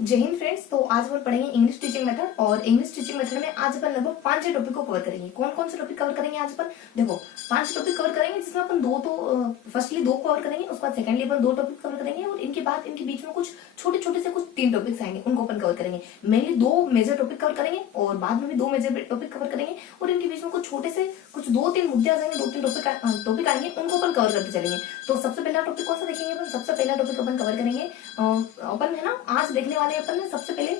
जय हिंद फ्रेंड्स। तो आज अपन पढ़ेंगे इंग्लिश टीचिंग मेथड। और इंग्लिश टीचिंग मेथड में आज अपन लगभग 5 टॉपिक को कवर करेंगे। कौन कौन से टॉपिक कवर करेंगे आज अपन? देखो 5 टॉपिक कवर करेंगे, जिसमें अपन फर्स्टली 2 कवर करेंगे, उसके बाद सेकंडली अपन 2 टॉपिक कवर करेंगे, और इनके बाद इनके बीच में कुछ छोटे छोटे से कुछ 3 टॉपिक्स आएंगे, उनको अपन कवर करेंगे। मेनली 2 मेजर टॉपिक कवर करेंगे और बाद में भी 2 मेजर टॉपिक कवर करेंगे, और इनके बीच में कुछ छोटे से कुछ 2-3 मुद्दे आ जाएंगे, 2-3 टॉपिक आएंगे, उनको अपन कवर करते चलेंगे। तो सबसे पहला टॉपिक कौन सा देखेंगे अपन? सबसे पहला टॉपिक अपन कवर करेंगे अपन है ना, आज देखने वाले अपन सबसे पहले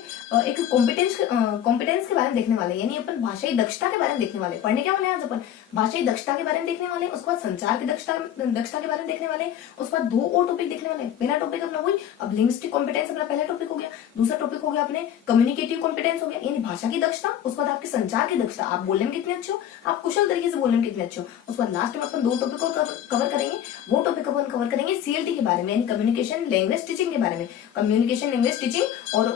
एक कॉम्पिटेंस के बारे में देखने वाले, यानी अपन भाषाई दक्षता के बारे में देखने वाले। पढ़ने क्या वाले हैं आज अपन? भाषाई दक्षता के बारे में देखने वाले, उसके बाद संचार की दक्षता के बारे में देखने वाले, उसके बाद 2 और टॉपिक देखने वाले। पहला टॉपिक अपना वही, अब लिंग्विस्टिक कॉम्पिटेंस अपना पहला टॉपिक हो गया। दूसरा टॉपिक हो गया अपने कम्युनिकेटिव कॉम्पिटेंस हो गया, यानी भाषा की दक्षता। उसके बाद आपकी संचार की दक्षता, आप बोलने में कितने अच्छे हो, आप कुशल तरीके से बोलने में कितने अच्छे हो। उसके बाद लास्ट में अपन 2 टॉपिक को कवर करेंगे। वो टॉपिक अपन कवर करेंगे सीएलटी के बारे में, यानी कम्युनिकेशन लैंग्वेज टीचिंग के बारे में। कम्युनिकेशन लैंग्वेज टीचिंग और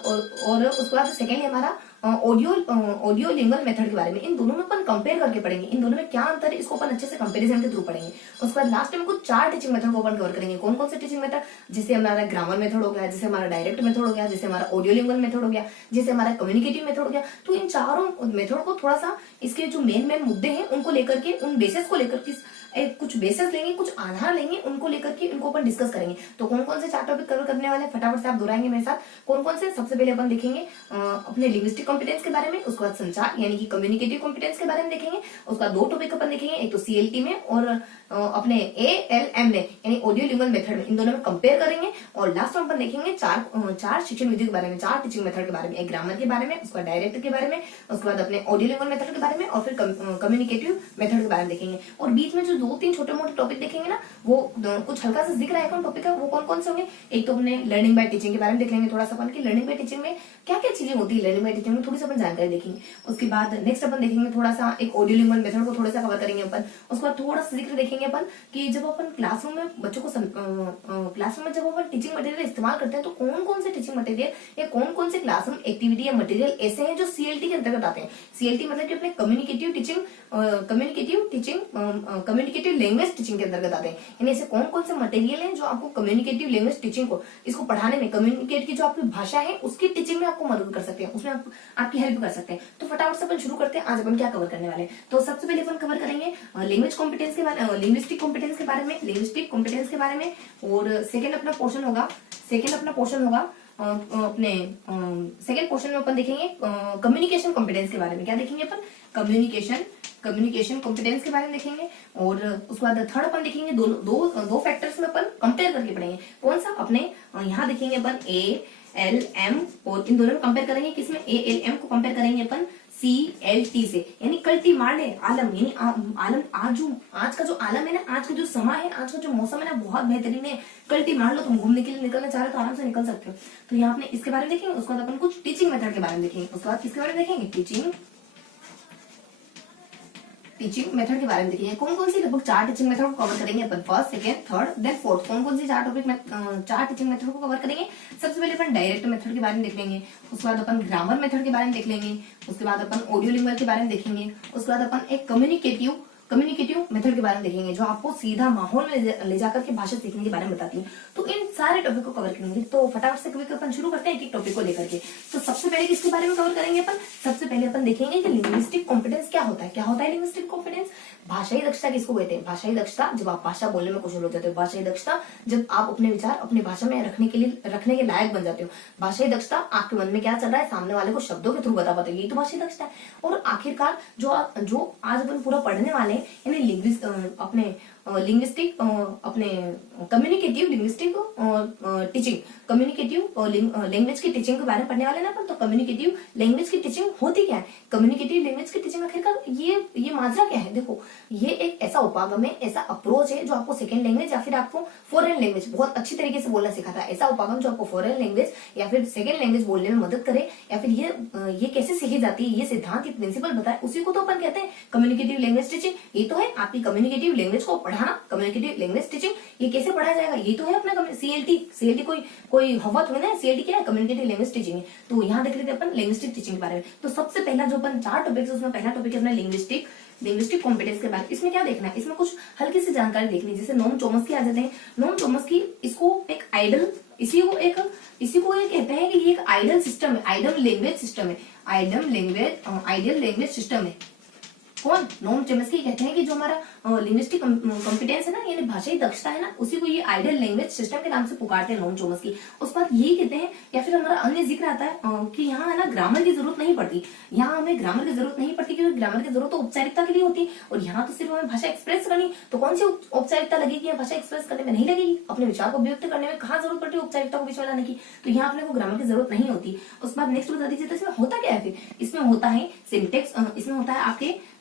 उसके बाद सेकेंड है हमारा ऑडियो लिंगुअल मेथड के बारे में। इन दोनों में अपन कंपेयर करके पढ़ेंगे, इन दोनों में क्या अंतर है इसको अपन अच्छे से कंपैरिजन के थ्रू पढ़ेंगे। उसके बाद लास्ट में कुछ 4 टीचिंग मेथड को अपन कवर करेंगे। कौन कौन से टीचिंग मेथड? जैसे हमारा ग्रामर मेथड हो गया, जैसे हमारा डायरेक्ट मेथड हो गया, जैसे हमारा ऑडियो लिंगुअल मेथड हो गया, जैसे हमारा कम्युनिकेटिव मेथड हो गया। तो इन चारों मेथड को थोड़ा सा, इसके जो मेन मुद्दे हैं उनको लेकर के, उन बेसिस को लेकर के कुछ बेसिस लेंगे, कुछ आधार लेंगे, उनको लेकर के इनको अपन डिस्कस करेंगे। तो कौन कौन से 4 टॉपिक कवर करने वाले, फटाफट से आप दोहराएंगे मेरे साथ। कौन कौन से? सबसे पहले अपन देखेंगे अपने लिंग्विस्टिक कॉम्पिटेंस के बारे में, उसके बाद संचार यानी कि कम्युनिकेटिव कॉम्पिटेंस के बारे में देखेंगे। उसके बाद 2 टॉपिक अपन देखेंगे, एक तो सीएलटी में और अपने ALM में, यानी ऑडियो लिंगुअल मेथड में। इन दोनों में कंपेयर करेंगे। और लास्ट में अपन देखेंगे 4 शिक्षण विधि के बारे में, 4 टीचिंग मेथड के बारे में। एक ग्रामर के बारे में, उसके बाद डायरेक्ट के बारे में, उसके बाद अपने ऑडियो लिंगुअल मेथड के बारे में, और फिर कम्युनिकेटिव मेथड के बारे में देखेंगे। और बीच में जो 2-3 छोटे मोटे टॉपिक देखेंगे ना, वो कुछ हल्का सा जिक्र आएगा उन टॉपिक का। वो कौन कौन से होंगे? एक तो अपने लर्निंग बाय टीचिंग के बारे में देख लेंगे थोड़ा सा अपन, की लर्निंग बाय टीचिंग में क्या क्या चीजें होती है, लर्निंग बाय टीचिंग में थोड़ी सी अपन जानकारी देखेंगे। उसके बाद नेक्स्ट अपन देखेंगे थोड़ा सा एक ऑडियो लिंगुअल मेथड को थोड़ा सा कवर करेंगे अपन। उसके बाद थोड़ा सा जिक्र देखेंगे अपन कि जब अपन क्लासरूम में बच्चों को क्लासरूम में जब अपन टीचिंग मटेरियल इस्तेमाल करते हैं, तो कौन कौन से टीचिंग मटेरियल या कौन कौन से क्लासरूम एक्टिविटी या मटेरियल ऐसे हैं जो सीएलटी के अंतर्गत आते हैं। सीएलटी मतलब कि अपने कम्युनिकेटिव लैंग्वेज टीचिंग के अंतर्गत आते हैं। यानी ऐसे कौन कौन से मटेरियल हैं जो आपको कम्युनिकेटिव लैंग्वेज टीचिंग को, इसको पढ़ाने में, कम्युनिकेट की जो आपकी भाषा है उसकी टीचिंग में आपको मदद कर सकते हैं, उसमें आपकी हेल्प कर सकते हैं। तो फटाफट से अपन शुरू करते हैं। आज अपन क्या कवर करने वाले हैं? तो सबसे पहले अपन कवर करेंगे लैंग्वेज कॉम्पिटेंस के बारे में, लिंग्विस्टिक कॉम्पिटेंस के बारे में। और सेकेंड अपना पोर्शन होगा अपने सेकेंड पोर्शन में अपन देखेंगे कम्युनिकेशन कॉम्पिटेंस के बारे में। क्या देखेंगे अपन? कम्युनिकेशन कॉम्पिटेंस के बारे में देखेंगे। और उसके बाद थर्ड अपन देखेंगे दो फैक्टर्स में अपन कंपेयर करके पढ़ेंगे। कौन सा? अपने यहाँ देखेंगे अपन ALM, और इन दोनों में कंपेयर करेंगे। किसमें? ALM को कंपेयर करेंगे अपन CLT से, यानी कल्टी मार ले आलम, यानी आलम आज का जो आलम है ना, आज का जो समय है, आज का जो मौसम है ना, बहुत बेहतरीन है। कल्टी मार लो, तुम घूमने के लिए निकलना चाह रहे हो तो आराम से निकल सकते हो। तो यहाँ अपने इसके बारे में देखेंगे। उसके बाद अपन कुछ टीचिंग मेथड के बारे में देखेंगे। उसके बाद किसके बारे में देखेंगे? टीचिंग मेथड के बारे में देखेंगे। कौन कौन सी? लगभग 4 टीचिंग मेथड को कवर करेंगे अपन, first, second, third, then fourth. कौन कौन सी 4 टीचिंग मेथड को कवर करेंगे? सबसे पहले अपन डायरेक्ट मेथड के बारे में देख लेंगे। उसके बाद अपन ग्रामर मेथड के बारे में देख लेंगे। उसके बाद अपन ऑडियो लिंगुअल के बारे में देखेंगे। उसके बाद अपन एक कम्युनिकेटिव मेथड के बारे में देखेंगे, जो आपको सीधा माहौल में ले जाकर के भाषा सीखने के बारे में बताती है। तो इन सारे टॉपिक को कवर करेंगे। तो फटाफट से कभी अपन शुरू करते हैं एक टॉपिक को लेकर के। तो सबसे पहले किसके बारे में कवर करेंगे अपन? सबसे पहले अपन देखेंगे कि लिंग्विस्टिक कॉम्पिटेंस क्या होता है। क्या होता है लिंग्विस्टिक कॉम्पिटेंस? भाषाई दक्षता किसको कहते हैं? भाषाई दक्षता जब आप भाषा बोलने में कुशल हो जाते हो। भाषाई दक्षता जब आप अपने विचार अपनी भाषा में रखने के लायक बन जाते हो। भाषाई दक्षता आपके मन में क्या चल रहा है, सामने वाले को शब्दों के थ्रू बता पाते हो, यही तो भाषाई दक्षता है। और आखिरकार जो आज अपन पूरा पढ़ने वाले हैं, यानी लिंग्विस्टिक अपने communicative linguistic teaching, communicative language की टीचिंग के बारे में पढ़ने वाले ना अपन। तो कम्युनिकेटिव लैंग्वेज की टीचिंग होती क्या है? कम्युनिकेटिव लैंग्वेज की टीचिंग आखिरकार ये माजरा क्या है? देखो, ये एक ऐसा उपागम है, ऐसा अप्रोच है जो आपको सेकेंड लैंग्वेज या फिर आपको फॉरेन लैंग्वेज बहुत अच्छी तरीके से बोलना सिखाता है। ऐसा उपागम जो आपको फॉरेन लैंग्वेज या फिर सेकेंड लैंग्वेज बोलने में मदद करे, या फिर ये कैसे सीखी जाती है, ये सिद्धांत, ये प्रिंसिपल बताए, उसी को तो अपन कहते हैं कम्युनिकेटिव लैंग्वेज टीचिंग। ये तो है आपकी कम्युनिकेटिव लैंग्वेज को पढ़ाना। कम्युनिकेटिव लैंग्वेज टीचिंग ये कैसे पढ़ाया जाएगा? ये तो है अपना सीएलटी कोई हवा थोड़ी ना है। सीएलटी क्या है? कम्युनिकेटिव लैंग्वेज टीचिंग है। तो यहाँ देख लेते हैं अपन लिंग्विस्टिक टीचिंग के बारे में। तो सबसे पहला जो अपन 4 टॉपिक है, उसमें पहला टॉपिक है अपना लिंग्विस्टिक कॉम्पिटेंस के बारे में। इसमें क्या देखना है? इसमें कुछ हल्की सी जानकारी देखनी है। जैसे नोम चोम्स्की आ जाते हैं। नोम चोम्स्की इसको एक आइडल इसी को एक कहते हैं कि ये एक आइडल सिस्टम है, आइडल लैंग्वेज सिस्टम है, आइडियल लैंग्वेज सिस्टम है। कौन? नोम चॉम्स्की कहते हैं कि जो हमारा लिंग्विस्टिक कॉम्पिटेंस है ना, यानी भाषाई दक्षता है ना, उसी को ये आइडियल लैंग्वेज सिस्टम के नाम से पुकारते हैं नोम चॉम्स्की। उसके बाद यही कहते हैं, या फिर हमारा अन्य जिक्र आता है कि यहाँ है ना ग्रामर की जरूरत नहीं पड़ती, यहाँ हमें ग्रामर की जरूरत नहीं पड़ती, क्योंकि ग्रामर की जरूरत तो औपचारिकता के लिए होती है, और यहाँ तो सिर्फ हमें भाषा एक्सप्रेस करनी, तो कौन सी औपचारिकता लगेगी? भाषा एक्सप्रेस करने में नहीं लगेगी, अपने विचार को व्यक्त करने में कहाँ जरूरत पड़ती है औपचारिकता को बीच में लाने की, तो यहाँ अपने को ग्रामर की जरूरत नहीं होती। उसके बाद नेक्स्ट बता दीजिए, तो इसमें होता क्या है? फिर इसमें होता है सिंटेक्स, इसमें होता है आपके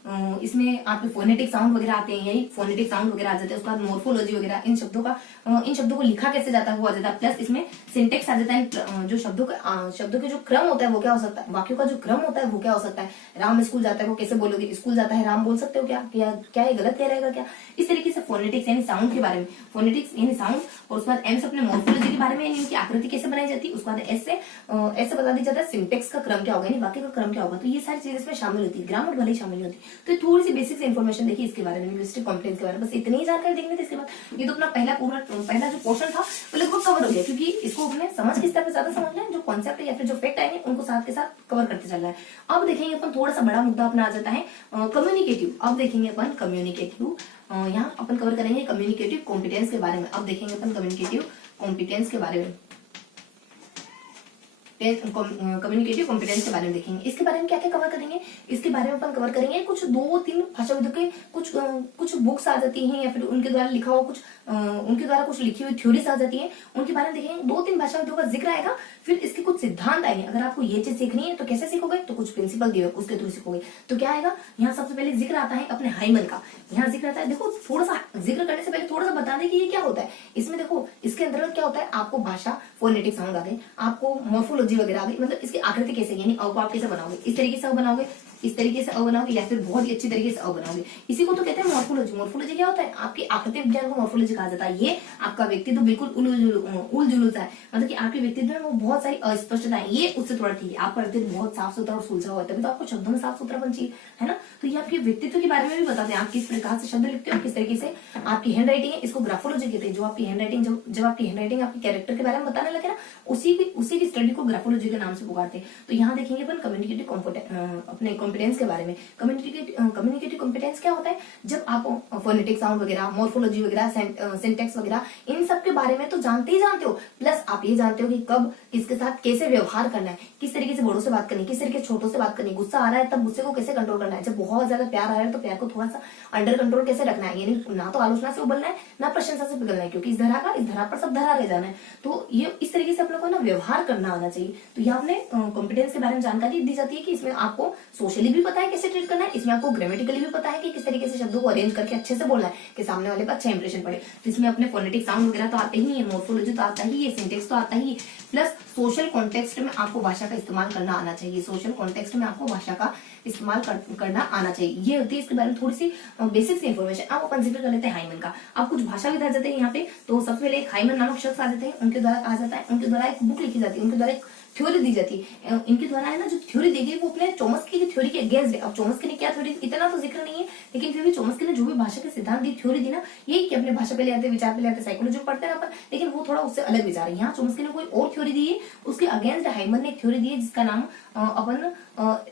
इसमें आपके फोनेटिक साउंड वगैरह आते हैं, यही फोनेटिक साउंड वगैरह आ जाते हैं। उसके बाद मोर्फोलॉजी वगैरह, इन शब्दों को लिखा कैसे जाता है वो आ जाता है। प्लस इसमें सिंटेक्स आ जाता है, जो शब्दों के जो क्रम होता है वो क्या हो सकता है, वाक्यों का जो क्रम होता है वो क्या हो सकता है। राम स्कूल जाता है, वो कैसे बोलोगे? स्कूल जाता है राम बोल सकते हो क्या ये गलत कह रहेगा क्या? इस तरीके से फोनेटिक्स यानी साउंड के बारे में, फोनेटिक्स यानी साउंड, और उसके बाद एम से अपने मोर्फोलॉजी के बारे में, यानी इनकी आकृति कैसे बनाई जाती है। उसके बाद एस से बता दिया जाता है सिंटेक्स का क्रम क्या होगा, यानी वाक्य का क्रम क्या होगा। तो ये सारी चीजें इसमें शामिल होती है, ग्रामर भले ही शामिल नहीं होती। तो थोड़ी सी बेसिक इन्फॉर्मेशन देखिए इसके बारे में, लिंग्विस्टिक कॉम्पिटेंस के बारे में, बस इतनी ही जानकारी देखनी थी। इसके बाद ये तो अपना पहला जो पोर्शन था वो लगभग कवर हो गया, क्योंकि इसको अपने समझ के स्तर पे ज्यादा समझना है, जो कॉन्सेप्ट या फिर जो फैक्ट आएंगे उनको साथ के साथ कवर करते चल रहा है। अब देखेंगे अपन थोड़ा सा बड़ा मुद्दा अपना आ जाता है कम्युनिकेटिव। अब देखेंगे अपन कम्युनिकेटिव, यहाँ अपन कवर करेंगे कम्युनिकेटिव कॉम्पिटेंस के बारे में। अब देखेंगे अपन कम्युनिकेटिव कॉम्पिटेंस के बारे में, कम्युनिकेटिव कॉम्पिटेंस के बारे में देखेंगे। इसके बारे में क्या क्या कवर करेंगे? इसके बारे में अपन कवर करेंगे कुछ 2-3 भाषाविदों के कुछ बुक्स आ जाती हैं, या फिर उनके द्वारा लिखा हुआ उनके द्वारा कुछ लिखी हुई थ्योरीज आ जाती है, उनके बारे में देखेंगे। 2-3 भाषाविदों का जिक्र आएगा, फिर इसके कुछ सिद्धांत आएंगे। अगर आपको ये चीज सीखनी है तो कैसे सीखोगे? तो कुछ प्रिंसिपल दिए उसके थ्रू सीखोगे। तो क्या आएगा यहाँ? सबसे पहले जिक्र आता है अपने हाइमन का। यहाँ जिक्र आता है, देखो थोड़ा सा जिक्र करने से पहले थोड़ा सा बता दें कि ये क्या होता है। इसमें देखो इसके अंदर क्या होता है, आपको भाषा फोनेटिक साउंड आ गई, आपको मोर्फोलॉजी वगैरह आ गई, मतलब इसकी आकृति कैसे, यानी अ को आप कैसे बनाओगे, इस तरीके से बनाओगे, इस तरीके से अ बनाओगे, या फिर बहुत ही अच्छी तरीके से अ बनाओगे। इसी को तो कहते हैं मोर्फोलॉजी। मोर्फोलॉजी क्या होता है? आपकी आकृति विज्ञान को मोर्फोलॉजी कहा जाता है। ये आपका व्यक्तित्व बिल्कुल उल जुलूसा है, मतलब कि आपके व्यक्तित्व में वो बहुत सारी अस्पष्टता है, ये उससे थोड़ा ठीक है। आपका व्यक्तित्व बहुत साफ सुथरा और सुलझा हुआ है, तभी तो आपको शब्दों में साफ सुथरापन चाहिए, है ना। तो ये आपके व्यक्तित्व के बारे में भी बताते हैं, आप किस प्रकार से शब्द लिखते हो, किस तरीके से आपकी हैंड राइटिंग है, इसको ग्राफोलॉजी कहते हैं। जो आपकी हैंड राइटिंग, जब आपकी हैंड राइटिंग आपके कैरेक्टर के बारे में बताने लगे ना, उसी की स्टडी को ग्राफोलॉजी के नाम से पुकारते हैं। तो यहाँ देखेंगे अपन कम्युनिकेटिव अपने कॉम्पिटेंस के बारे में। कम्युनिकेटिव कॉम्पिटेंस क्या होता है? जब आप फोनेटिक साउंड वगैरह, मोर्फोलॉजी वगैरह, सिंटेक्स वगैरह, इन सब के बारे में तो जानते ही जानते हो, प्लस आप ये जानते हो कि कब किसके साथ कैसे व्यवहार करना है, किस तरीके से बड़ों से बात करनी है, किस तरीके से छोटों से बात करनी है। गुस्सा आ रहा है तब गुस्से को कैसे कंट्रोल करना है, जब बहुत ज्यादा प्यार आ रहा है तो प्यार को थोड़ा सा अंडर कंट्रोल कैसे रखना है, यानी ना तो आलोचना से उबलना है ना प्रशंसा से पिघलना है, क्योंकि इस धरा पर सब धरा रह जाना है। तो ये इस तरीके से अपने को ना व्यवहार करना आना चाहिए। तो यहाँ अपने कॉम्पिटेंस के बारे में जानकारी दी जाती है कि इसमें आपको सोशली भी पता है कैसे ट्रीट करना है, इसमें आपको ग्रामेटिकली भी पता है कि किस तरीके से शब्दों को अरेंज करके अच्छे से बोलना है कि सामने वाले पर अच्छा इंप्रेशन पड़े। तो इसमें अपने फोनेटिक साउंड वगैरह तो आते ही है, मोर्फोलॉजी तो आता ही है, सिंटेक्स तो आता ही, प्लस सोशल कॉन्टेक्स्ट में आपको भाषा का इस्तेमाल करना आना चाहिए। सोशल कॉन्टेक्स्ट में आपको भाषा का इस्तेमाल करना आना चाहिए। ये होती है इसके बारे में थोड़ी सी बेसिक सी इन्फॉर्मेशन। अब अपन जिक्र कर लेते हैं हाइमन का। अब कुछ भाषा विद आ जाते हैं यहाँ पे। तो सबसे पहले एक हाइमन नामक शख्स आ जाते हैं, उनके द्वारा कहा जाता है, उनके द्वारा एक बुक लिखी जाती है, उनके द्वारा एक थ्योरी दी जाती है। इनके द्वारा है ना जो थ्योरी दी गई वो अपने चॉम्स्की की थ्योरी के अगेंस्ट है। अब चॉम्स्की ने क्या थ्योरी, इतना तो जिक्र नहीं है, लेकिन फिर भी चॉम्स्की ने जो भी भाषा के सिद्धांत दी, थ्योरी दी ना, यही कि अपने भाषा पे ले आते, विचार पे ले आते, साइकोलॉजी पढ़ते हैं अपन, लेकिन वो थोड़ा उससे अलग विचार है। यहाँ चॉम्स्की ने कोई और थ्योरी दी है, उसके अगेंस्ट हाइमन ने एक थ्योरी दी है जिसका नाम अपन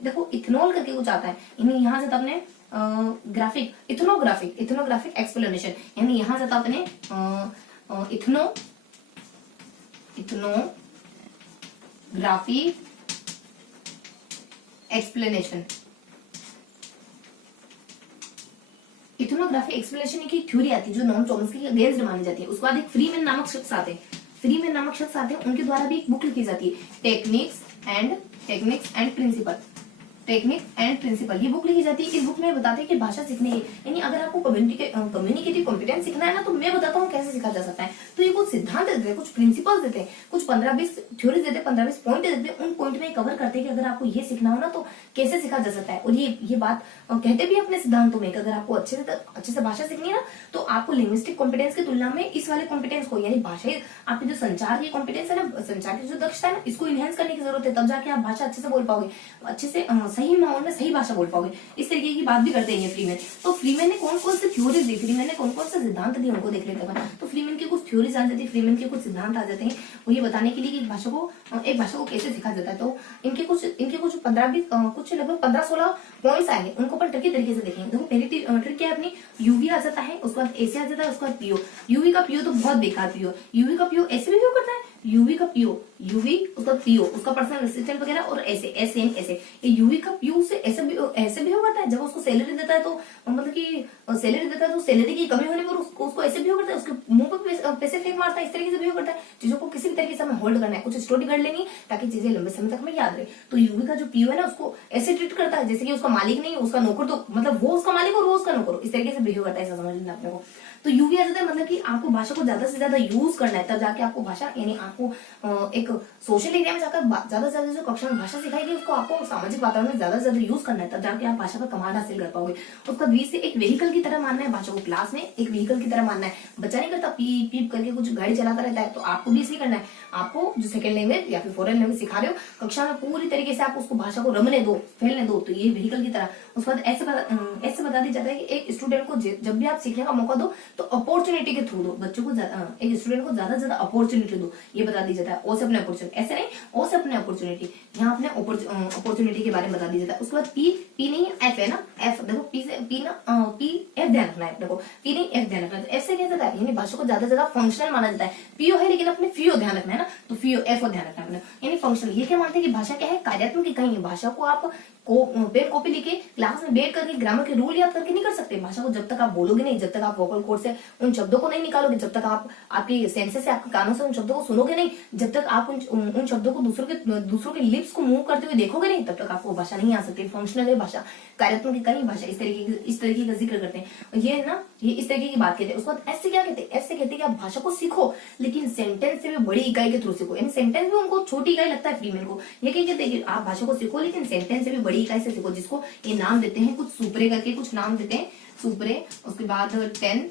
देखो इथेनॉल करके कुछ आता है। यहाँ से अपने इथेनोग्राफिक एक्सप्लेनेशन, यानी यहाँ से अपने इथेनोग्राफी एक्सप्लेनेशन। इथेनोग्राफी एक्सप्लेनेशन की थ्योरी आती है जो नॉम चॉम्स्की के अगेंस्ट मानी जाती है। उसके बाद एक फ्रीमैन नामक शख्स आते हैं, उनके द्वारा भी एक बुक लिखी जाती है, टेक्निक्स एंड प्रिंसिपल। ये बुक लिखी जाती है। इस बुक में बताते हैं कि भाषा सीखने की, यानी अगर आपको कम्युनिकेटिव कॉम्पिटेंस सीखना है ना, तो मैं बताता हूँ कैसे सीखा जा सकता है। तो ये कुछ सिद्धांत देते हैं, कुछ प्रिंसिपल्स देते हैं, कुछ 15-20 थ्योरीज देते हैं, 15-20 पॉइंट देते हैं। उन पॉइंट में कवर करते हैं कि अगर आपको ये सीखना हो ना तो कैसे सीखा जा सकता है। और ये बात कहते भी अपने सिद्धांतों में कि अगर आपको अच्छे से भाषा सीखनी है ना, तो आपको लिंग्विस्टिक कॉम्पिटेंस की तुलना में इस वाले कॉम्पिटेंस को, यानी भाषा आपकी जो संचार की कॉम्पिटेंस है ना, संचार की जो दक्षता है ना, इसको इनहेंस करने की जरूरत है। तब जाके आप भाषा अच्छे से बोल पाओगे, अच्छे से सही माहौल में सही भाषा बोल पाओगे। इस तरीके की बात भी करते हैं फ्रीमैन। तो फ्रीमैन ने कौन कौन से थ्योरीज दी, फ्रीमैन ने कौन कौन से सिद्धांत दिए, उनको देख लेते हैं। तो फ्रीमैन की कुछ थ्योरीज आ जाती है, फ्रीमैन के कुछ सिद्धांत आ जाते हैं, वो ये बताने के लिए कि एक भाषा को कैसे सीखा जाता है। तो इनके कुछ 15-20 कुछ लगभग 15-16 पॉइंट्स आएंगे, उनको अपन ट्रिकी तरीके से देखेंगे। देखो पहली ट्रिक क्या है अपनी, यूवी आ जाता है, उसके बाद एसे आ जाता है, उसके बाद पीओ। यूवी का पीओ तो बहुत बेकार पीओ, यूवी का पीओ ऐसे भी क्यों करता है, यूवी का पीओ, यूवी उसका पीओ, उसका पर्सनल असिस्टेंट वगैरह, और ऐसे ये यूवी का पीओ से ऐसे भी करता है। जब उसको सैलरी देता है तो मतलब कि सैलरी देता है तो सैलरी की कमी होने पर उसको ऐसे भी करता है, उसके मुंह पर पैसे फेंक मारता है, इस तरीके से भी करता है। चीजों को किसी भी तरीके से हमें होल्ड करना है, कुछ स्टोरी कर लेनी ताकि चीजें लंबे समय तक हमें याद रहे। तो यूवी का जो पीओ है ना, उसको ऐसे ट्रीट करता है जैसे कि उसका मालिक नहीं, उसका नौकर, तो मतलब वो उसका मालिक और वो उसका नौकर, इस तरीके से बिहेव करता है, ऐसा समझ लेना अपने को। तो यूवी आ जाता है मतलब कि आपको भाषा को ज्यादा से ज्यादा यूज करना है, तब जाके आपको भाषा, यानी आपको एक सोशल एरिया में जाकर ज्यादा से ज्यादा जो कक्षा में भाषा सिखाई गई उसको आपको सामाजिक वातावरण में ज्यादा से ज्यादा यूज करना है, तब जाके आप भाषा पर कमांड हासिल कर पाओगे। उसका वी से एक व्हीकल की तरह मानना है भाषा को, क्लास में एक व्हीकल की तरह मानना है। बच्चा नहीं करता पीप पीप करके कुछ गाड़ी चलाता रहता है, तो आपको भी इसी करना है। आपको जो सेकंड लैंग्वेज या फिर फॉरेन लैंग्वेज सिखा रहे हो, कक्षा में पूरी तरीके से आप उसको भाषा को रमने दो, फैलने दो, तो ये व्हीकल की तरह। उसके बाद ऐसे बता दिया जाता है कि एक स्टूडेंट को जब भी आप सीखने का मौका दो तो अपॉर्चुनिटी के थ्रू दो, बच्चों को एक स्टूडेंट को ज्यादा से ज्यादा अपॉर्चुनिटी दो, ये बता दिया जाता है। ओ से अपने अपॉर्चुनिटी, ऐसे नहीं, ओ से अपने अपॉर्चुनिटी, यहाँ अपने अपॉर्चुनिटी के बारे में बता दिया जाता है। उसके बाद पी नहीं एफ है ना, एफ देखो, पी से पी एफ ध्यान रखना है, देखो पी नहीं एफ ध्यान रखना है। एफ से क्या जाता है, यानी भाषा को ज्यादा से ज्यादा फंक्शनल माना जाता है। पीओ है लेकिन अपने फीओ ध्यान रखना है ना, तो फीओ एफ को ध्यान रखना है अपने, यानी फंक्शनल। ये क्या मानते हैं कि भाषा क्या है, कार्यात्मक इकाई है। भाषा को आप पेन कॉपी लेके क्लास में बैठ करके ग्रामर के रूल याद करके नहीं कर सकते। भाषा को जब तक आप बोलोगे नहीं, जब तक आप वोकल कोड से उन शब्दों को नहीं निकालोगे, जब तक आप आपकी सेंसेस से, आपके कानों से उन शब्दों को सुनोगे नहीं, जब तक आप उन शब्दों को दूसरों के लिप्स को मूव करते हुए देखोगे नहीं, तब तक आपको भाषा नहीं आ सकती। फंक्शनल है भाषा, कार्यात्मक इकाई भाषा, इस तरीके का जिक्र करते हैं। ये है ना, ये इस तरीके की बात कहते हैं। उसके बाद एस से क्या कहते हैं, एस से कहते हैं कि आप भाषा को सीखो लेकिन सेंटेंस से भी बड़ी इकाई के थ्रू सीखो, यानी सेंटेंस भी उनको छोटी इकाई लगता है फ्रीमैन को। ये क्या कहते हैं कि आप भाषा को सीखो लेकिन सेंटेंस से भी बड़ी इकाई से सीखो, जिसको ये नाम देते हैं, कुछ सुपरे करके कुछ नाम देते हैं, सुपरे, उसके बाद 10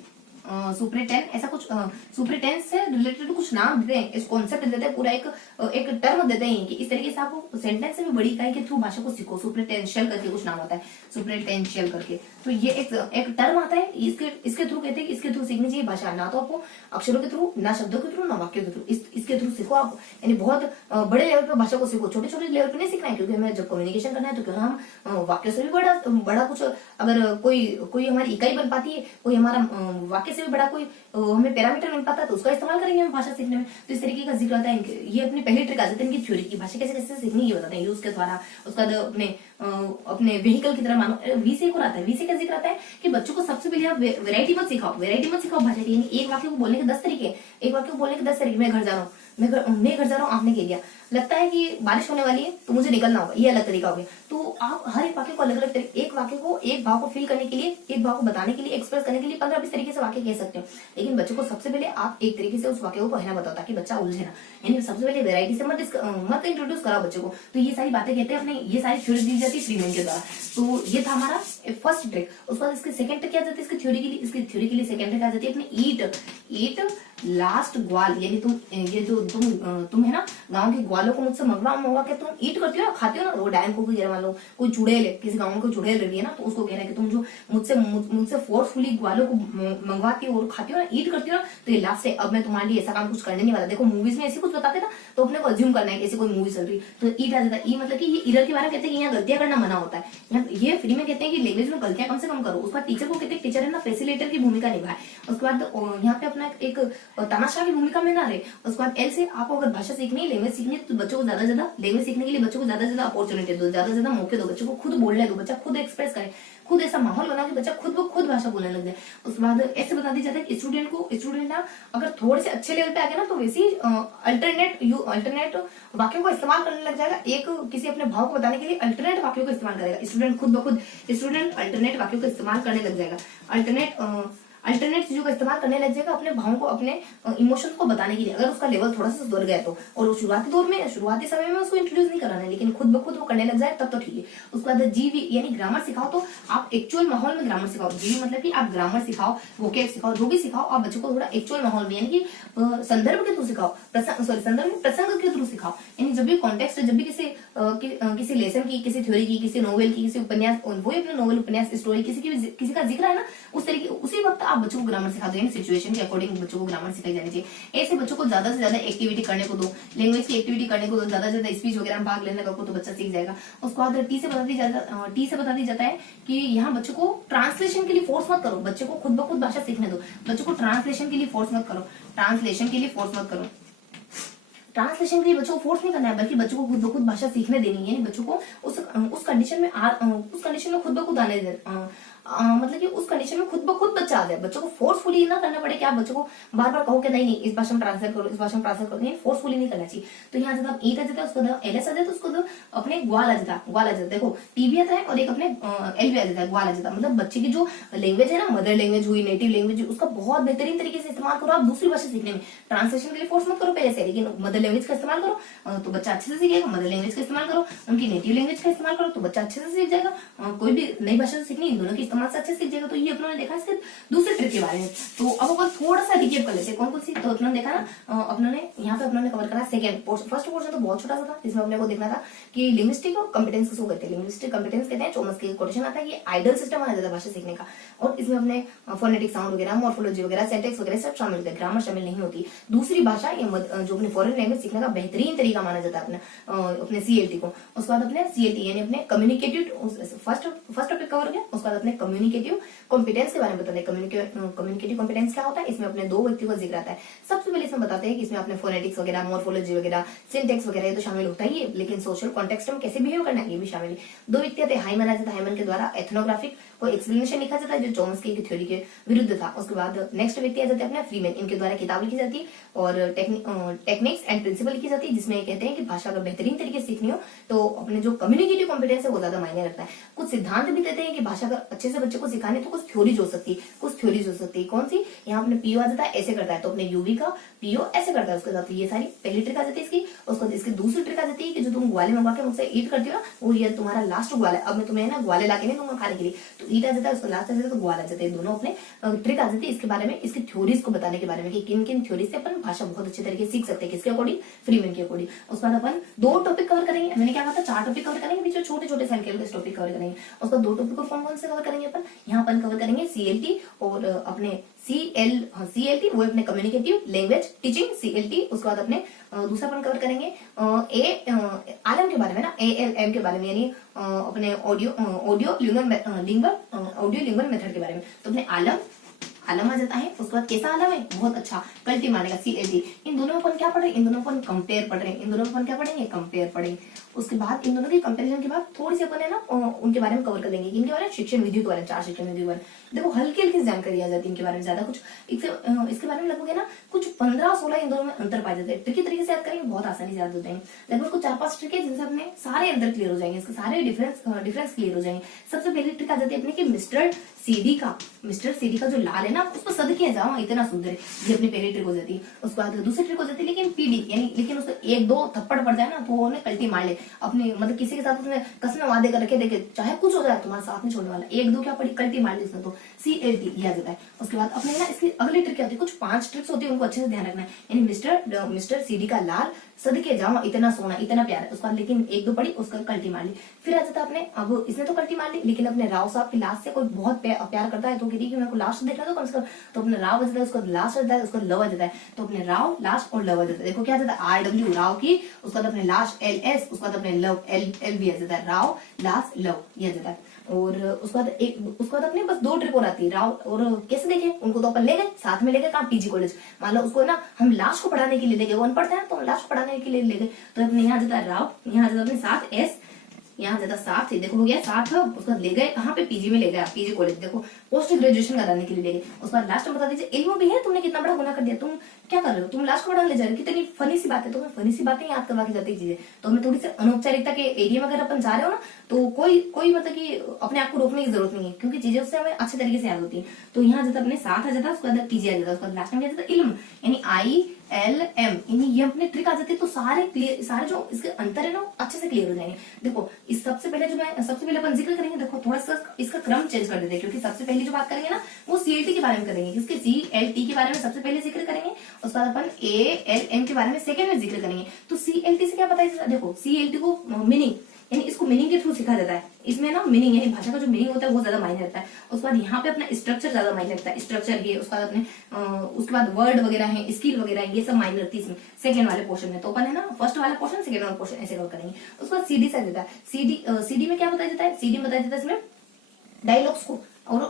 सुपरे 10, ऐसा कुछ सुपरे 10 से रिलेटेड कुछ नाम देते हैं, इस कॉन्सेप्ट देते हैं, पूरा एक टर्म देते हैं कि इस तरीके से आप सेंटेंस से भी बड़ी इकाई के थ्रू भाषा को सीखो। सुपरेटेंशियल करके कुछ नाम होता है, सुपरेटेंशियल करके, तो ये एक टर्म आता है, इसके थ्रू कहते हैं कि इसके थ्रू सीखनी चाहिए भाषा, ना तो आपको अक्षरों के थ्रू, ना शब्दों के थ्रू, ना वाक्यों के थ्रू, इसके थ्रू सीखो आप। यानी बहुत बड़े लेवल पर भाषा को सीखो, छोटे छोटे लेवल पर नहीं सीखना है, क्योंकि हमें जब कम्युनिकेशन करना है तो क्यों हम वाक्य से भी बड़ा कुछ, अगर कोई हमारी इकाई बन पाती है, कोई हमारा वाक्य से भी बड़ा कोई हमें पैरामीटर मिल पाता है, तो उसका इस्तेमाल करेंगे हम भाषा सीखने में। तो इस तरीके का जिक्र आता है। ये अपनी पहली ट्रिक आ जाती है इनकी थ्योरी की, भाषा कैसे कैसे सीखनी ये बताते हैं यूज के द्वारा। उसका अपने व्हीकल की तरह मानो। वी से आता है, वी से क्या जिक्र आता है कि बच्चों को सबसे पहले आप वैरायटी मत सिखाओ भाषा की। एक वाक्य को बोलने के 10 तरीके, मैं घर जा रहा हूँ, मैं घर जा रहा हूँ, आपने कह दिया, लगता है कि बारिश होने वाली है तो मुझे निकलना होगा, ये अलग तरीका हो गया। तो आप हर एक वाक्य को अलग अलग तरीके, एक वाक्य को, एक भाव को फील करने के लिए, एक भाव को बताने के लिए, एक्सप्रेस करने के लिए 15-20 तरीके से वाक्य कह सकते हो। लेकिन बच्चों को सबसे पहले आप एक तरीके से उस वाक्य को कहना बताओ ताकि बच्चा उलझे ना। यानी सबसे पहले वैरायटी से मत इंट्रोड्यूस कराओ बच्चों को। तो ये सारी बातें कहते हैं अपने, ये सारी थ्योरी दी जाती है फ्रीमैन के द्वारा। तो ये था हमारा फर्स्ट ट्रिक। उसके बाद इसकी सेकंड ट्रिक क्या जाती है, इसकी थ्योरी के लिए सेकंड ट्रिक आ जाती है अपनी ईट लास्ट ग्वाल। यानी तुम है ना, गांव के ग्वालों को मुझसे मंगवा के तुम ईट करती हो ना, खाते हो ना, वो डायन को मान लो कोई चुड़ैल है, किसी गांव में कोई चुड़ैल रही है ना, तो उसको कहना है कि तुम जो मुझसे फोर्सफुली ग्वालों को मंगवाती हो और खाती हो ना, ईट करती हो ना, तो ये लास्ट है, अब मैं तुम्हारे लिए ऐसा काम कुछ करने नहीं वाला। देखो मूवीज में ऐसे कुछ बताते ना, तो अपने को अज्यूम करना है कि ऐसी कोई मूवी चल रही, तो ईट आ जाता है। ई मतलब कि ये इरर के बारे में कहते हैं कि यहाँ गलतियां करना मना होता है। ये फ्री में कहते हैं कि लैंग्वेज में गलतियां कम से कम करो। उसका टीचर को कहते हैं टीचर है ना फैसिलिटेटर की भूमिका निभाए। उसके बाद यहाँ पे अपना एक तमाशा की भूमिका में ना रहे। उसके बाद एल से आपको अगर भाषा सीखनी है, लैंग्वेज सीखनी है, तो बच्चों को ज्यादा ज्यादा लैंग्वेज सीखने के लिए बच्चों को ज्यादा ज्यादा अपॉर्चुनिटी दो, ज्यादा ज्यादा मौके दो, बच्चों को खुद बोलने दो, बच्चा खुद एक्सप्रेस करे, खुद ऐसा माहौल बना कि बच्चा खुद भाषा बोलने लग जाए। उसके बाद ऐसे बता दिया जाता है कि स्टूडेंट ना अगर थोड़े से अच्छे लेवल पे आ गया ना, तो वैसे अल्टरनेट वाक्यों को इस्तेमाल करने लग जाएगा। एक किसी अपने भाव को बताने के लिए अल्टरनेट वाक्यों को इस्तेमाल करेगा स्टूडेंट, खुद ब खुद स्टूडेंट अल्टरनेट वाक्यों को इस्तेमाल करने लग जाएगा। अल्टरनेट चीजों का इस्तेमाल करने लग जाएगा अपने भावों को, अपने इमोशंस को बताने के लिए, अगर उसका लेवल थोड़ा सा सुधर गया तो। और वो शुरुआती दौर में, शुरुआती समय में उसको इंट्रोड्यूस नहीं कराना है, लेकिन खुद ब खुद वो करने लग जाए तब तो ठीक है। उसके बाद जीवी यानी ग्रामर सिखाओ, तो आप एक्चुअल माहौल में ग्रामर सिखाओ। जीवी मतलब कि आप ग्रामर सिखाओ, वोकेब सिखाओ, जो भी सिखाओ आप बच्चों को थोड़ा एक्चुअल माहौल में, यानी कि संदर्भ के थ्रू सिखाओ, संदर्भ में प्रसंग के थ्रू सिखाओ। यानी जब भी कॉन्टेक्स्ट, जब भी किसी लेसन की, किसी थ्योरी की, किसी नोवेल की, किसी उपन्यास, वो अपने नोवेल, उपन्यास, स्टोरी, किसी का जिक्र है ना, उस तरीके उसी वक्त आप बच्चों को ग्रामर सिखा दो। सिचुएशन के अकॉर्डिंग बच्चों को ग्रामर सिखाई जानी चाहिए। ऐसे बच्चों को ज्यादा से ज्यादा एक्टिविटी करने को दो, लैंग्वेज की एक्टिविटी करने को दो, ज्यादा से ज्यादा स्पीच वगैरह में भाग लेने का तो बच्चा सीख जाएगा। उसके बाद टी से बता दी जाता है कि यहाँ बच्चों को ट्रांसलेशन के लिए फोर्स मत करो, बच्चों को खुद ब खुद भाषा सीखने दो। बच्चों को ट्रांसलेशन के लिए फोर्स मत करो, ट्रांसलेशन के लिए फोर्स मत करो। ट्रांसलेशन के लिए बच्चों को फोर्स नहीं करना है, बल्कि बच्चों को खुद ब खुद भाषा सीखने देनी है। बच्चों को उस कंडीशन में खुद ब खुद आने दे, मतलब कि उस कंडीशन में खुद ब खुद बच्चा आ जाए। बच्चों को फोर्सफुली ना करना पड़े कि आप बच्चों को बार बार कहो कि नहीं इस भाषा में ट्रांसलेट करो, इस भाषा में ट्रांसलेट करो, नहीं, फोर्सफुली नहीं करना चाहिए। तो यहाँ जब ईट आ जाता है, उसको एलएस आ जाता है, उसको अपने ग्वाल आ जाता, देखो टीबी आता है और एक अपने एलबी आ जाता है, ग्वाल आ जाता है। मतलब बच्चे की जो लैंग्वेज है ना, मदर लैंग्वेज हुई, नेटिव लैंग्वेज, उसका बहुत बेहतरीन तरीके से इस्तेमाल करो आप दूसरी भाषा सीखने में। ट्रांसलेशन के लिए फोर्स मत करो पहले से, लेकिन मदर लैंग्वेज का इस्तेमाल करो तो बच्चा अच्छे से सीखेगा। मदर लैंग्वेज का इस्तेमाल करो, उनकी नेटिव लैंग्वेज का इस्तेमाल करो तो बच्चा अच्छे से सीख जाएगा। कोई भी नई भाषा सीखनी, इन दोनों के इस्तेमाल से अच्छे से सीख जाएगा। तो ये अपनों ने देखा इसके दूसरे ट्रिक के बारे में। तो अब अपन थोड़ा सा रिकेप कर लेते हैं कौन कौन सी। तो अपनों ने देखा ना, अपनों ने यहाँ पे अपनों ने कवर करा सेकंड पोर्शन। फर्स्ट पोर्शन तो बहुत छोटा सा था, जिसमें अपने को देखना था कि लिंग्विस्टिक और कॉम्पिटेंस किसको कहते हैं। लिंग्विस्टिक कॉम्पिटेंस कहते हैं, चोमस्की का कोटेशन आता है कि आइडल सिस्टम माना जाता है भाषा सीखने का। और इसमें अपने फोनेटिक साउंड वगैरह, मॉर्फोलॉजी वगैरह, सिंटैक्स वगैरह सब शामिल होते हैं, ग्रामर शामिल नहीं होती। दूसरी भाषा या जो अपने फॉरेन लैंग्वेज सीखने का बेहतरीन तरीका माना जाता है अपने सीएलटी को। उसके बाद अपने सीएलटी यानी अपने कम्युनिकेटिव, फर्स्ट टॉपिक कवर हो गया। उसके बाद अपने कम्युनिकेटिव कॉम्पिटेंस के बारे में बताते हैं। कम्युनिकेटिव कॉम्पिटेंस क्या होता है, इसमें अपने दो व्यक्तियों का जिक्र आता है। सबसे पहले इसमें बताते हैं कि इसमें अपने फोनेटिक्स वगैरह, मॉर्फोलॉजी वगैरह, सिंटैक्स वगैरह ये तो शामिल होता ही है, लेकिन सोशल कॉन्टेक्स्ट में कैसे बिहेव करना है ये भी शामिल है। दो व्यक्ति आते हैं, हाइमन आ जाता है, हाइमन के द्वारा एथनोग्राफिक को एक्सप्लेनेशन लिखा जाता है जो चॉम्स्की की थ्योरी के विरुद्ध था। उसके बाद नेक्स्ट व्यक्ति आ जाते हैं अपने फ्रीमैन, इनके द्वारा किताब लिखी जाती है और टेक्निक्स एंड प्रिंसिपल लिखी जाती है, जिसमें ये कहते हैं कि भाषा अगर बेहतरीन तरीके से सीखनी हो तो अपने जो कम्युनिकेटिव कॉम्पिटेंस है वो ज्यादा मायने रखता है। कुछ सिद्धांत भी देते हैं कि भाषा अगर अच्छे से बच्चे को सिखाने तो कुछ थ्योरीज हो सकती है, कुछ थ्योरीज हो सकती है। कौन सी, यहाँ अपने पीओ आ जाता है, ऐसे करता है, तो अपने यूवी का पीओ ऐसे करता है। उसके साथ ये सारी पहली ट्रिक आ जाती है इसकी। उसके बाद इसकी दूसरी ट्रिक आ जाती है कि जो तुम ग्वाले मंगवा के मुझसे ईट करती हो ना, वो ये तुम्हारा लास्ट ग्वाल है, अब मैं तुम्हें ना ग्वाले लाके नहीं दूंगा खाने के लिए, तो ईट आ जाता है, उसका लास्ट आ जाता है, तो ग्वाल आ जाता है। दोनों अपने ट्रिक आ जाती है इसके बारे में, इसकी थ्योरीज को बताने के बारे में कि किन किन थ्योरीज से अपन भाषा बहुत अच्छे तरीके से सीख सकते हैं, किसके अकॉर्डिंग, फ्रीमैन के अकॉर्डिंग। उसके बाद अपन दो टॉपिक कवर करेंगे, मैंने क्या कहा था 4 टॉपिक कवर करेंगे, बीच में छोटे छोटे साइकिल टॉपिक कवर करेंगे। उसका 2 टॉपिक को कौन कौन से कवर करेंगे अपन, यहाँ अपन कवर करेंगे सीएलटी और अपने सीएलटी वो अपने कम्युनिकेटिव लैंग्वेज टीचिंग सीएलटी। उसके बाद अपने दूसरा अपन कवर करेंगे आलम के बारे में ना, ALM के बारे में, यानी अपने ऑडियो लिंगुअल मेथड के बारे में। तो अपने आलम आ जाता है। उसके बाद कैसा आलम है, बहुत अच्छा, कल्टी मारने का CLT। इन दोनों में अपन क्या पढ़ रहे हैं, इन दोनों में अपन कंपेयर पढ़ रहे हैं, इन दोनों में अपन क्या पढ़ेंगे, कंपेयर पढ़ेंगे। उसके बाद इन दोनों की कंपैरिजन के बाद थोड़ी सी अपन है ना उनके बारे में कवर कर लेंगे। इनके बारे में शिक्षण विधि के बारे में, 4 शिक्षण विधि के बारे में देखो हल्की हल्की जानकारी आ जाती है इनके बारे में, ज्यादा कुछ इसके बारे में लगभग है ना कुछ 15-16 इन दोनों में अंतर पाए जाते हैं। ट्रिकी तरीके से याद करेंगे, बहुत आसानी से याद हो जाएंगे। लगभग कुछ 4-5 ट्रिक है जिनसे अपने सारे अंतर क्लियर हो जाएंगे, इसके सारे डिफरेंस क्लियर हो जाएंगे। सबसे पहली ट्रिक आ जाती है अपने की मिस्टर सीडी का जो लाल है ना उसको सदके जाओ इतना सुंदर है, ये अपनी पहली ट्रिक हो जाती है। उसके बाद दूसरी ट्रिक हो जाती है लेकिन पीडी यानी, लेकिन उसको 1-2 थप्पड़ पड़ जाए ना तो वो कल्टी मार ले अपने, मतलब किसी के साथ उसने कसम वादे कर रखे, देखे चाहे कुछ हो जाए तुम्हारे साथ नहीं छोड़ने वाला, 1-2 क्या पड़ी कल्टी मार ली उसने, तो CLT ये आ जाता है। उसके बाद अपने ना इसकी अगली ट्रिक क्या होती है, कुछ 5 ट्रिक्स होती है, उनको अच्छे से ध्यान रखना है। यानी मिस्टर सीडी का लाल सदके जाओ इतना सोना इतना प्यार है, उसके बाद लेकिन 1-2 पड़ी उसका कल्टी मार ली। फिर आ जाता है अपने, अब इसने तो कल्टी मार ली लेकिन अपने राव साहब की लास्ट से कोई बहुत प्यार करता है, तो कहती है कि मेरे को लास्ट देखना तो कम से कम, तो अपने राव आ जाता है, उसका लास्ट आ जाता है, उसका लव आ जाता है, तो अपने राव लास्ट और लव आ जाता है। देखो क्या आ जाता है RW राव की, उसके बाद अपने लास्ट LS, उसके बाद अपने लव L भी आ जाता है, राव लास्ट लव ये आ जाता है। और उसके बाद अपने बस 2 ट्रिक और आती है, राव और कैसे देखे उनको तो अपन ले गए साथ में, ले गए कहाँ PG कॉलेज, मान लो उसको ना हम लास्ट को पढ़ाने के लिए ले गए, वो अनपढ़ है तो हम लास्ट को पढ़ाने के लिए ले गए, तो अपने यहाँ जाता है राव, यहाँ जाता है अपने 7S, यहाँ ज्यादा 7 देखो हो गया 7, उसका ले गए कहाँ पे PG में ले गए, PG कॉलेज देखो पोस्ट ग्रेजुएशन कराने के लिए ले गए। उसके बाद लास्ट में बता दीजिए इल्म भी है, तुमने कितना बड़ा गुनाह कर दिया, तुम क्या कर रहे हो तुम, लास्ट वर्ड ले जा रहे हो, कितनी फनी सी बात है। तो हमें फनी सी बातें याद करवा के जाती चीजें। तो हमें थोड़ी सी अनौपचारिकता के एरिया में अगर अपन जा रहे हो ना, तो कोई मतलब कि अपने आप को रोकने की जरूरत नहीं है, क्योंकि चीजें उससे हमें अच्छे तरीके से याद होती है। तो यहाँ जाता अपने साथ आ जाता, उसके बाद टीजी आ जाता, उसके बाद लास्ट में क्या जाता इल्म, यानी ILM, यानी ये अपने ट्रिक आ जाती है। तो सारे जो इसके अंतर है ना अच्छे से क्लियर हो जाएंगे। देखो इस सबसे पहले अपन जिक्र करेंगे, देखो थोड़ा सा इसका क्रम चेंज कर देते हैं, क्योंकि सबसे पहले जो बात करेंगे ना वो CLT के बारे में करेंगे, किसके CLT के बारे में सबसे पहले जिक्र करेंगे, उसके बाद अपन ALM के बारे में सेकंड में जिक्र करेंगे। तो CLT से क्या पता है, देखो CLT को मीनिंग, यानी इसको मीनिंग के थ्रू सिखाया जाता है। इसमें ना मीनिंग यानी भाषा का जो मीनिंग होता है वो ज्यादा मायने रखता है। उसके बाद यहाँ पे अपना स्ट्रक्चर ज्यादा मायने रखता है, स्ट्रक्चर ये, उसके बाद अपने उसके बाद वर्ड वगैरह है, स्किल वगैरह है, ये सब मायने रखती है इसमें सेकंड वाले पोर्शन में। तो अपन है ना फर्स्ट वाला पोर्शन सेकंड वाला पोर्शन ऐसे कवर करेंगे। उसके बाद CD से आ जाता है। CD में क्या बताया जाता है, CD में बताया जाता है इसमें डायलॉग्स को और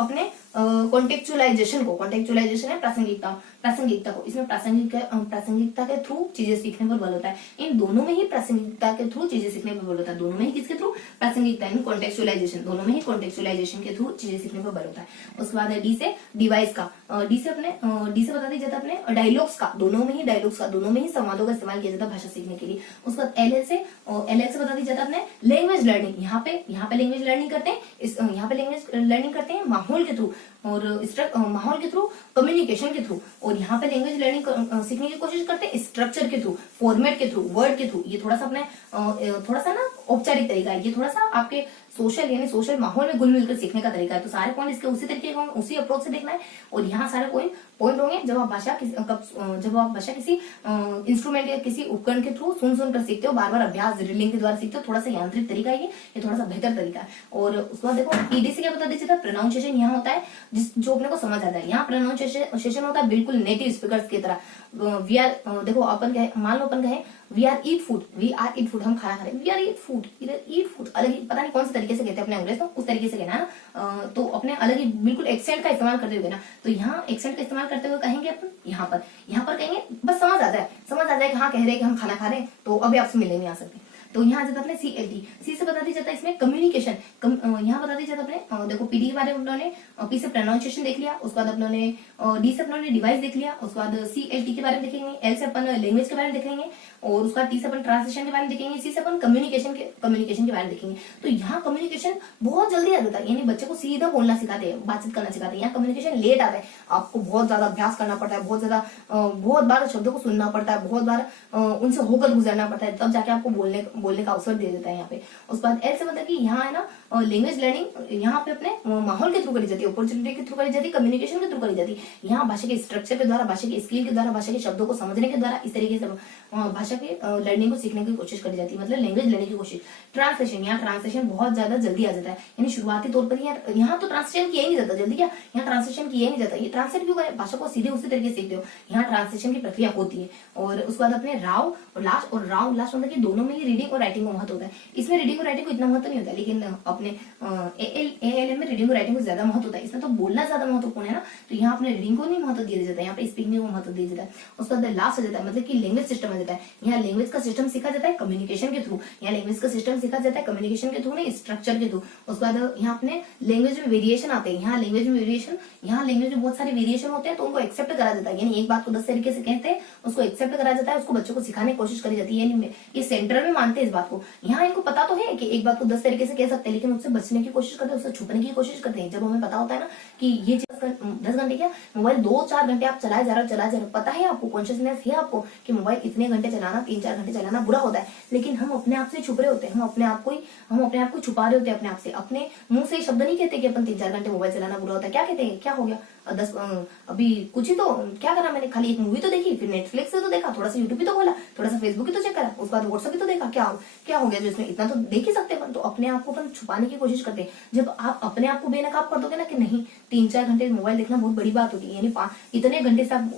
अपने कॉन्टेक्चुअलाइजेशन को। कॉन्टेक्चुअलाइजेशन है प्रासंगिकता को। इसमें प्रासंगिकता के थ्रू चीजें सीखने पर बल होता है। इन दोनों में ही प्रासंगिकता के थ्रू चीजें सीखने पर बल होता है। दोनों में ही किसके थ्रू, प्रासंगिकता यानी कॉन्टेक्चुअलाइजेशन, दोनों में ही कॉन्टेक्चुअलाइजेशन के थ्रू चीजें सीखने पर बल होता है। उसके बाद डी से डिवाइस का, डी से बता दी जाता है अपने डायलॉग्स का, दोनों में ही संवादों का इस्तेमाल किया जाता है भाषा सीखने के लिए। उसके बाद LL से बता दी जाता है अपने लैंग्वेज लर्निंग। यहाँ पे लैंग्वेज लर्निंग करते हैं, यहाँ पे लैंग्वेज लर्निंग करते हैं माहौल के थ्रू और माहौल के थ्रू, कम्युनिकेशन के थ्रू। और यहाँ पे लैंग्वेज लर्निंग सीखने की कोशिश करते हैं स्ट्रक्चर के थ्रू, फॉर्मेट के थ्रू, वर्ड के थ्रू। ये थोड़ा सा ना औपचारिक तरीका है, ये थोड़ा सा आपके सोशल माहौल में घुल मिलकर सीखने का तरीका है। तो सारे पॉइंट इसके उसी तरीके का, उसी अप्रोच से देखना है। और यहाँ सारे पॉइंट होंगे जब आप भाषा किसी इंस्ट्रूमेंट या किसी उपकरण के थ्रू सुन कर सीखते हो, बार बार अभ्यास ड्रिलिंग के द्वारा सीखते हो। थोड़ा सा यांत्रिक तरीका है ये थोड़ा सा बेहतर तरीका है। और उसके बाद देखो ED से क्या बता दीजिए, प्रोनाउंसिएशन यहाँ होता है जो अपने को समझ आता है। यहाँ प्रोनाउंसिएशन होता है बिल्कुल नेटिव स्पीकर्स की तरह। देखो अपन कहे, मान लो अपन कहे वी आर ईट फूड, हम खाना खा रहे हैं, वी आर ईट फूड, इधर ईट फूड अलग ही पता नहीं कौन से तरीके से कहते हैं अपने अंग्रेज, तो उस तरीके से कहना है ना। तो अपने अलग ही बिल्कुल एक्सेंट का इस्तेमाल करते हुए ना, तो यहाँ एक्सेंट का इस्तेमाल करते हुए कहेंगे अपन यहाँ पर कहेंगे, बस समझ आ जाए कि हाँ कह रहे हैं कि हम खाना खा रहे हैं, तो अभी आपसे मिलने नहीं आ सकते। तो यहाँ जाता अपने CLT, C से बता दी जाता है इसमें कम्युनिकेशन। यहाँ बता दी जाता अपने देखो PD के बारे में उन्होंने, P से प्रोनाउंसिएशन देख लिया, उसके बाद अपनों ने D से अपनों ने डिवाइस देख लिया, उसके बाद CLT के बारे में देखेंगे, L से अपन लैंग्वेज के बारे में देखेंगे, और उसका T से अपन ट्रांसलेशन के बारे में देखेंगे, C से अपन कम्युनिकेशन के बारे में देखेंगे। तो यहाँ कम्युनिकेशन बहुत जल्दी आ जाता है, यानी बच्चे को सीधा बोलना सिखाते हैं, बातचीत करना सिखाते हैं। यहाँ कम्युनिकेशन लेट आता है, आपको बहुत ज्यादा अभ्यास करना पड़ता है, बहुत बार शब्दों को सुनना पड़ता है, बहुत बार उनसे होकर गुजरना पड़ता है, तब जाके आपको बोलने का अवसर दे देता है यहाँ पे। उसके बाद L से मतलब कि यहाँ है ना लैंग्वेज लर्निंग, यहाँ पे अपने माहौल के थ्रू करी जाती है, अपॉर्चुनिटी के थ्रू करी जाती है, कम्युनिकेशन के थ्रू करी जाती है। यहाँ भाषा के स्ट्रक्चर के द्वारा, भाषा के स्किल के द्वारा, भाषा के शब्दों को समझने के द्वारा, इस तरीके से भाषा के लर्निंग को सीखने की कोशिश करी जाती है, मतलब लैंग्वेज लर्निंग की कोशिश। ट्रांसलेशन, यहाँ ट्रांसलेशन बहुत ज्यादा जल्दी आ जाता है, यानी शुरुआती तौर पर यहाँ तो ट्रांसलेशन किया ही नहीं जाता जल्दी, क्या यहाँ ट्रांसलेशन किया ही नहीं जाता। ये ट्रांसलेट क्यों करें, भाषा को सीधे उसी तरीके से सीखते हो, यहाँ ट्रांसलेशन की प्रक्रिया होती है। और उसके बाद अपने राव लास्ट मतलब कि दोनों में ही रीडिंग और राइटिंग का महत्व होता है। इसमें रीडिंग और राइटिंग को इतना महत्व नहीं होता, लेकिन अपने ALM में रीडिंग और राइटिंग को ज्यादा महत्व होता है। इसमें तो बोलना ज्यादा महत्वपूर्ण है ना, तो यहाँ अपने रीडिंग को नहीं महत्व दिया जाता है, यहाँ पे स्पीकिंग को महत्व दिया जाता है। उसके बाद लास्ट आ जाता है मतलब कि लैंग्वेज सिस्टम आ जाता है। यहाँ लैंग्वेज का सिस्टम सीखा जाता है कम्युनिकेशन के थ्रू, यहाँ लैंग्वेज का सिस्टम सीखा जाता है कम्युनिकेशन के थ्रू नहीं, स्ट्रक्चर के थ्रू। उसके बाद यहाँ अपने लैंग्वेज में वेरिएशन आते हैं, यहाँ लैंग्वेज में बहुत सारे वेरिएशन होते हैं, तो उनको एक्सेप्ट करा जाता है, यानी एक बात को 10 तरीके से कहते हैं, उसको एक्सेप्ट करा जाता है, उसको बच्चों को सिखाने की कोशिश करी जाती है, यानी ये सेंटर में मानते हैं इस बात को। यहाँ इनको पता तो है कि एक बात को 10 तरीके से कह सकते हैं, लेकिन उससे बचने की कोशिश करते हैं, उससे छुपने की कोशिश करते हैं। जब हमें पता होता है ना कि ये 10 घंटे क्या मोबाइल 2-4 घंटे आप चलाए जा रहे हो, पता है आपको, कॉन्शियसनेस है आपको कि मोबाइल इतने घंटे चलाना, 3-4 घंटे चलाना बुरा होता है, लेकिन हम अपने आप से छुप रहे होते हैं, हम अपने आप को छुपा रहे होते हैं अपने आप से। अपने मुंह से शब्द नहीं कहते कि अपन 3-4 घंटे मोबाइल चलाना बुरा होता है, क्या कहते हैं, क्या हो गया अभी कुछ ही तो क्या करा मैंने, खाली एक मूवी तो देखी, फिर नेटफ्लिक्स से तो देखा, थोड़ा सा यूट्यूब भी तो खोला, थोड़ा सा फेसबुक भी तो चेक करा, उसके बाद व्हाट्सएप भी तो देखा, क्या हो गया जो इसमें, इतना तो देख ही सकते हैं। तो अपने आप को अपन छुपाने की कोशिश करते हैं। जब आप अपने आप को बेनकाब कर दोगे ना कि नहीं 3-4 घंटे मोबाइल देखना बहुत बड़ी बात होती है, यानी इतने घंटे से आप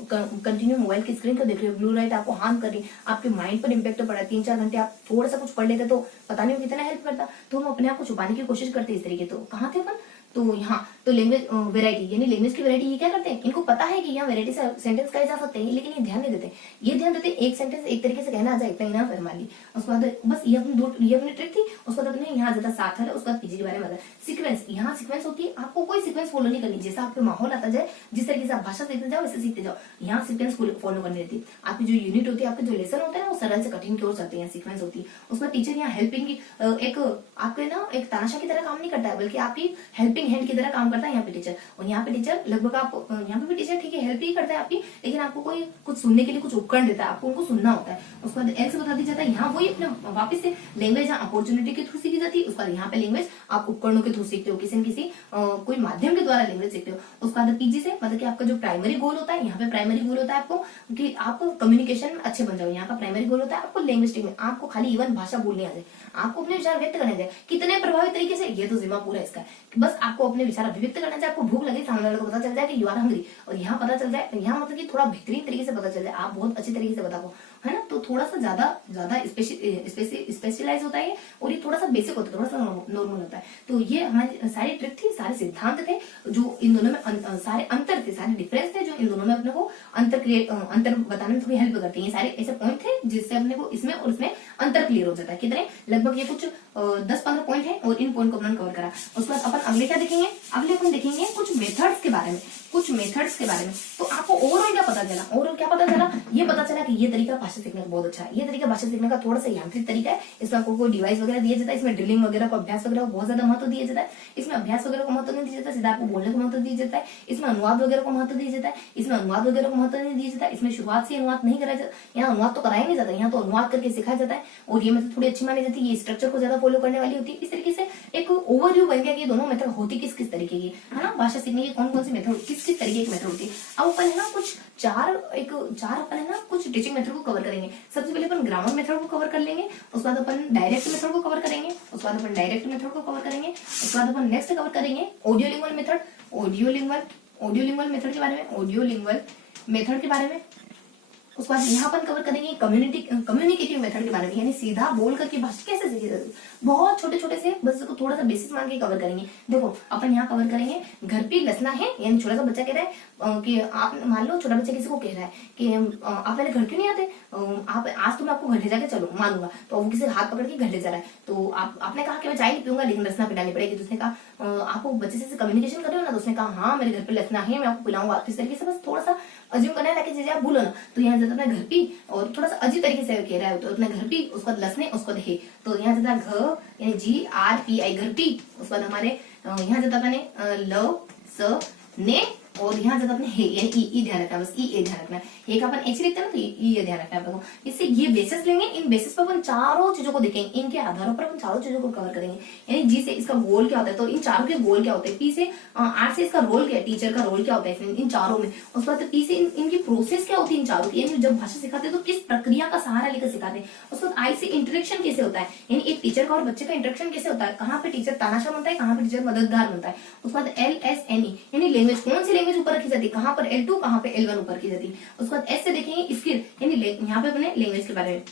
कंटिन्यू मोबाइल की स्क्रीन को देख रहे हो, ब्लू लाइट आपको हार्म कर रही है, आपके माइंड पर इंपैक्ट पड़ा है। 3-4 घंटे आप थोड़ा सा कुछ पढ़ लेते तो पता नहीं कितना हेल्प करता। तो हम अपने आप को छुपाने की कोशिश करते इस तरीके। तो कहाँ थे अपन, तो यहाँ तो लैंग्वेज वेराइटी, यानी लैंग्वेज की वेराइटी ये क्या करते हैं, इनको पता है कि यहाँ वेराइटी से सेंटेंस कहे जा सकते हैं, लेकिन ये ध्यान नहीं देते। ये ध्यान देते एक सेंटेंस एक तरीके से कहना आ जाए, इतना ही ना फिर मान ली। उसके बाद बस ये अपनी ट्रिक थी। उसके बाद अपने यहाँ ज्यादा साथ है। उसके बाद पीजी के बारे में सीक्वेंस, यहाँ सीक्वेंस होती है, आपको कोई सीक्वेंस फॉलो नहीं करनी, जैसा आपके माहौल आता जाए, जिस तरीके से आप भाषा सीखते जाओ वैसे सीखते जाओ। यहाँ सीक्वेंस फॉलो करनी रहती है। आपकी जो यूनिट होती है, आपके जो लेसन होते हैं ना, वो सरल से कठिन की ओर चलते हैं, सीक्वेंस होती है। उसमें टीचर यहाँ हेल्पिंग की एक आपके ना एक तानाशाह की तरह काम नहीं करता है, बल्कि आपकी हेल्पिंग हैंड की तरह काम करता है यहाँ पे टीचर। और यहाँ पे टीचर लगभग आप यहाँ पे भी टीचर ठीक है हेल्प ही करता है आपकी, लेकिन आपको कोई कुछ सुनने के लिए कुछ उपकरण देता है, आपको उनको सुनना होता है। उसके बाद एल से बता दिया जाता है। यहाँ वही अपने वापस से लैंग्वेज यहाँ अपॉर्चुनिटी के थ्रू सीखी जाती है। उसके बाद यहाँ पे लैंग्वेज आप उपकरणों के थ्रू सीखते हो, किसी न किसी कोई माध्यम के द्वारा लैंग्वेज सीखते हो। उसके बाद पीजी से मतलब कि आपका जो प्राइमरी गोल होता है, यहाँ पे प्राइमरी गोल होता है आपको कि आप कम्युनिकेशन में अच्छे बन जाओ। यहाँ का प्राइमरी गोल होता है आपको लैंग्वेज में आपको खाली इवन भाषा बोलनी आ जाए, आपको अपने विचार व्यक्त करने जाए। कितने प्रभावी तरीके से, ये तो जिम्मा पूरा इसका है कि बस आपको अपने विचार अभिव्यक्त करना चाहिए। आपको भूख लगे, सामने वाले को पता चल जाए कि यू आर हंग्री, और यहाँ पता चल जाए, यहाँ मतलब कि थोड़ा बेहतरीन तरीके से पता चल जाए, आप बहुत अच्छे तरीके से बता पाओ, है ना। तो थोड़ा सा ज्यादा स्पेशलाइज होता है, और ये थोड़ा सा बेसिक होता है, थोड़ा सा नॉर्मल होता है। तो ये हमारी सारी ट्रिक थी, सारे सिद्धांत थे जो इन दोनों में सारे अंतर थे, सारे डिफरेंस थे जो इन दोनों में अपने को अंतर बताने में थोड़ी हेल्प करते हैं। ये सारे ऐसे पॉइंट थे जिससे अपने को इसमें और इसमें अंतर क्लियर हो जाता है। कितने लगभग ये कुछ 10-15 पॉइंट है, और इन पॉइंट को अपने कवर करा। उसके बाद अपन अगले क्या देखेंगे, अगले अपन देखेंगे कुछ मेथड्स के बारे में, तो आपको ओवरऑल क्या पता चला, ये पता चला कि ये तरीका भाषा सीखने का बहुत अच्छा है। ये तरीका भाषा सीखने का थोड़ा सा यांत्रिक तरीका है, इसमें आपको कोई डिवाइस वगैरह दिया जाता है, इसमें ड्रिलिंग वगैरह को, अभ्यास वगैरह को बहुत ज्यादा महत्व दिया जाता है। इसमें अभ्यास वगैरह को महत्व नहीं दिया जाता, सीधा आपको बोलने को महत्व दिया जाता है। इसमें अनुवाद वगैरह को महत्व दिया जाता है, इसमें अनुवाद वगैरह को महत्व नहीं दिया जाता। इसमें शुरुआत से अनुवाद नहीं कराया जाता, यहाँ अनुवाद तो कराया नहीं जाता, यहाँ तो अनुवाद करके सिखाया जाता है। और ये मेथड थोड़ी अच्छी मानी जाती है, ये स्ट्रक्चर को ज्यादा फॉलो करने वाली होती है। इस तरीके से एक ओवरव्यू बन गया कि दोनों मेथड होती किस तरीके की, है ना। भाषा सीखने की कौन सी मेथड, किस तरीके की मेथड होती है। अब अपन है ना कुछ चार अपन है ना कुछ टीचिंग मेथड को कवर करेंगे। सबसे पहले अपन ग्रामर मेथड को कवर कर लेंगे, उसके बाद अपन डायरेक्ट मेथड को कवर करेंगे, उसके बाद अपन नेक्स्ट कवर करेंगे ऑडियोलिंगुअल मेथड के बारे में, उसके बाद यहाँ अपन कवर करेंगे कम्युनिकेटिव मेथड के बारे में, यानी सीधा बोल करके भाषा कैसे सीखी जाती है। बहुत छोटे से बस को थोड़ा सा बेसिस मान के कवर करेंगे। देखो अपन यहाँ कवर करेंगे घर पे लसना है, यानी छोटा सा बच्चा कह रहा है कि आप मान लो छोटा बच्चा किसी को कह रहा है कि आप मेरे घर क्यों नहीं आते, आप आज तो मैं आपको घर ले जाके चलो मानूंगा। तो वो किसी हाथ पकड़ के घर ले जा रहा है, तो आपने कहा कि मैं चाय नहीं पीऊंगा लेकिन लसना पिलानी पड़ेगी। तो उसने कहा आपको बच्चे से कम्युनिकेशन कर रहे हो ना, तो उसने कहा हाँ मेरे घर पे लसना है, मैं आपको पिलाऊंगा। इस तरीके से बस थोड़ा सा अज्यूम करना है ताकि चीजें आप भूलो ना। तो यहाँ ज्यादा अपना घर पी, और थोड़ा सा अजीब तरीके से कह रहा है, तो अपना घर पी, उसके बाद लसने, उसके बाद हे। तो यहाँ ज्यादा घ यानी GRPI घर पी, उसके बाद हमारे यहाँ ज्यादा अपने ल स ने, और यहाँ ज्यादा अपने हे यानी ई ध्यान रखना, बस ई ध्यान रखना। हे का अपन एच लिखते हैं ना, तो ये ध्यान रखना है आपको। इससे ये बेसिस लेंगे, इन बेसिस पर अपन चारों चीजों को देखेंगे, इनके आधारों पर अपन चारों चीजों को कवर करेंगे। यानी जी से इसका गोल क्या होता है, तो इन चारों के गोल क्या होते हैं। पी से आर से इसका रोल क्या है, टीचर का रोल क्या होता है इन चारों में। उसके बाद पी से इनकी प्रोसेस क्या होती है इन चारों की, यानी जब भाषा सिखाते हैं तो किस प्रक्रिया का सहारा लेकर सिखाते हैं। उसके बाद आई से इंटरेक्शन कैसे होता है, यानी एक टीचर का और बच्चे का इंटरेक्शन कैसे होता है, कहाँ पे टीचर तानाशाह बनता है, कहाँ पे टीचर मददगार बनता है। उसके बाद LSNE यानी लैंग्वेज, कौन सी लैंग्वेज ऊपर रखी जाती है, कहाँ पर L2 कहाँ पे L1 ऊपर की जाती है। उसके बाद एस से देखेंगे स्किल, यानी यहाँ पे अपने लैंग्वेज के बारे में।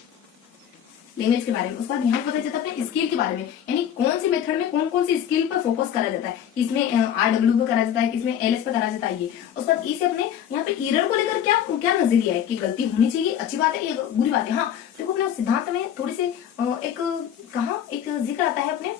उसके बाद यहाँ पता चलता है अपने स्किल के बारे में, यानी कौन सी मेथड में कौन सी स्किल पर फोकस करा जाता है, किसमें RW पे करा जाता है, किसमें LS पे करा जाता है। ये उसके बाद ई से अपने यहाँ पे एरर को लेकर क्या नजरिया है कि गलती होनी चाहिए, अच्छी बात है ये बुरी बात है। हाँ देखो अपने सिद्धांत में थोड़ी सी एक जिक्र आता है अपने,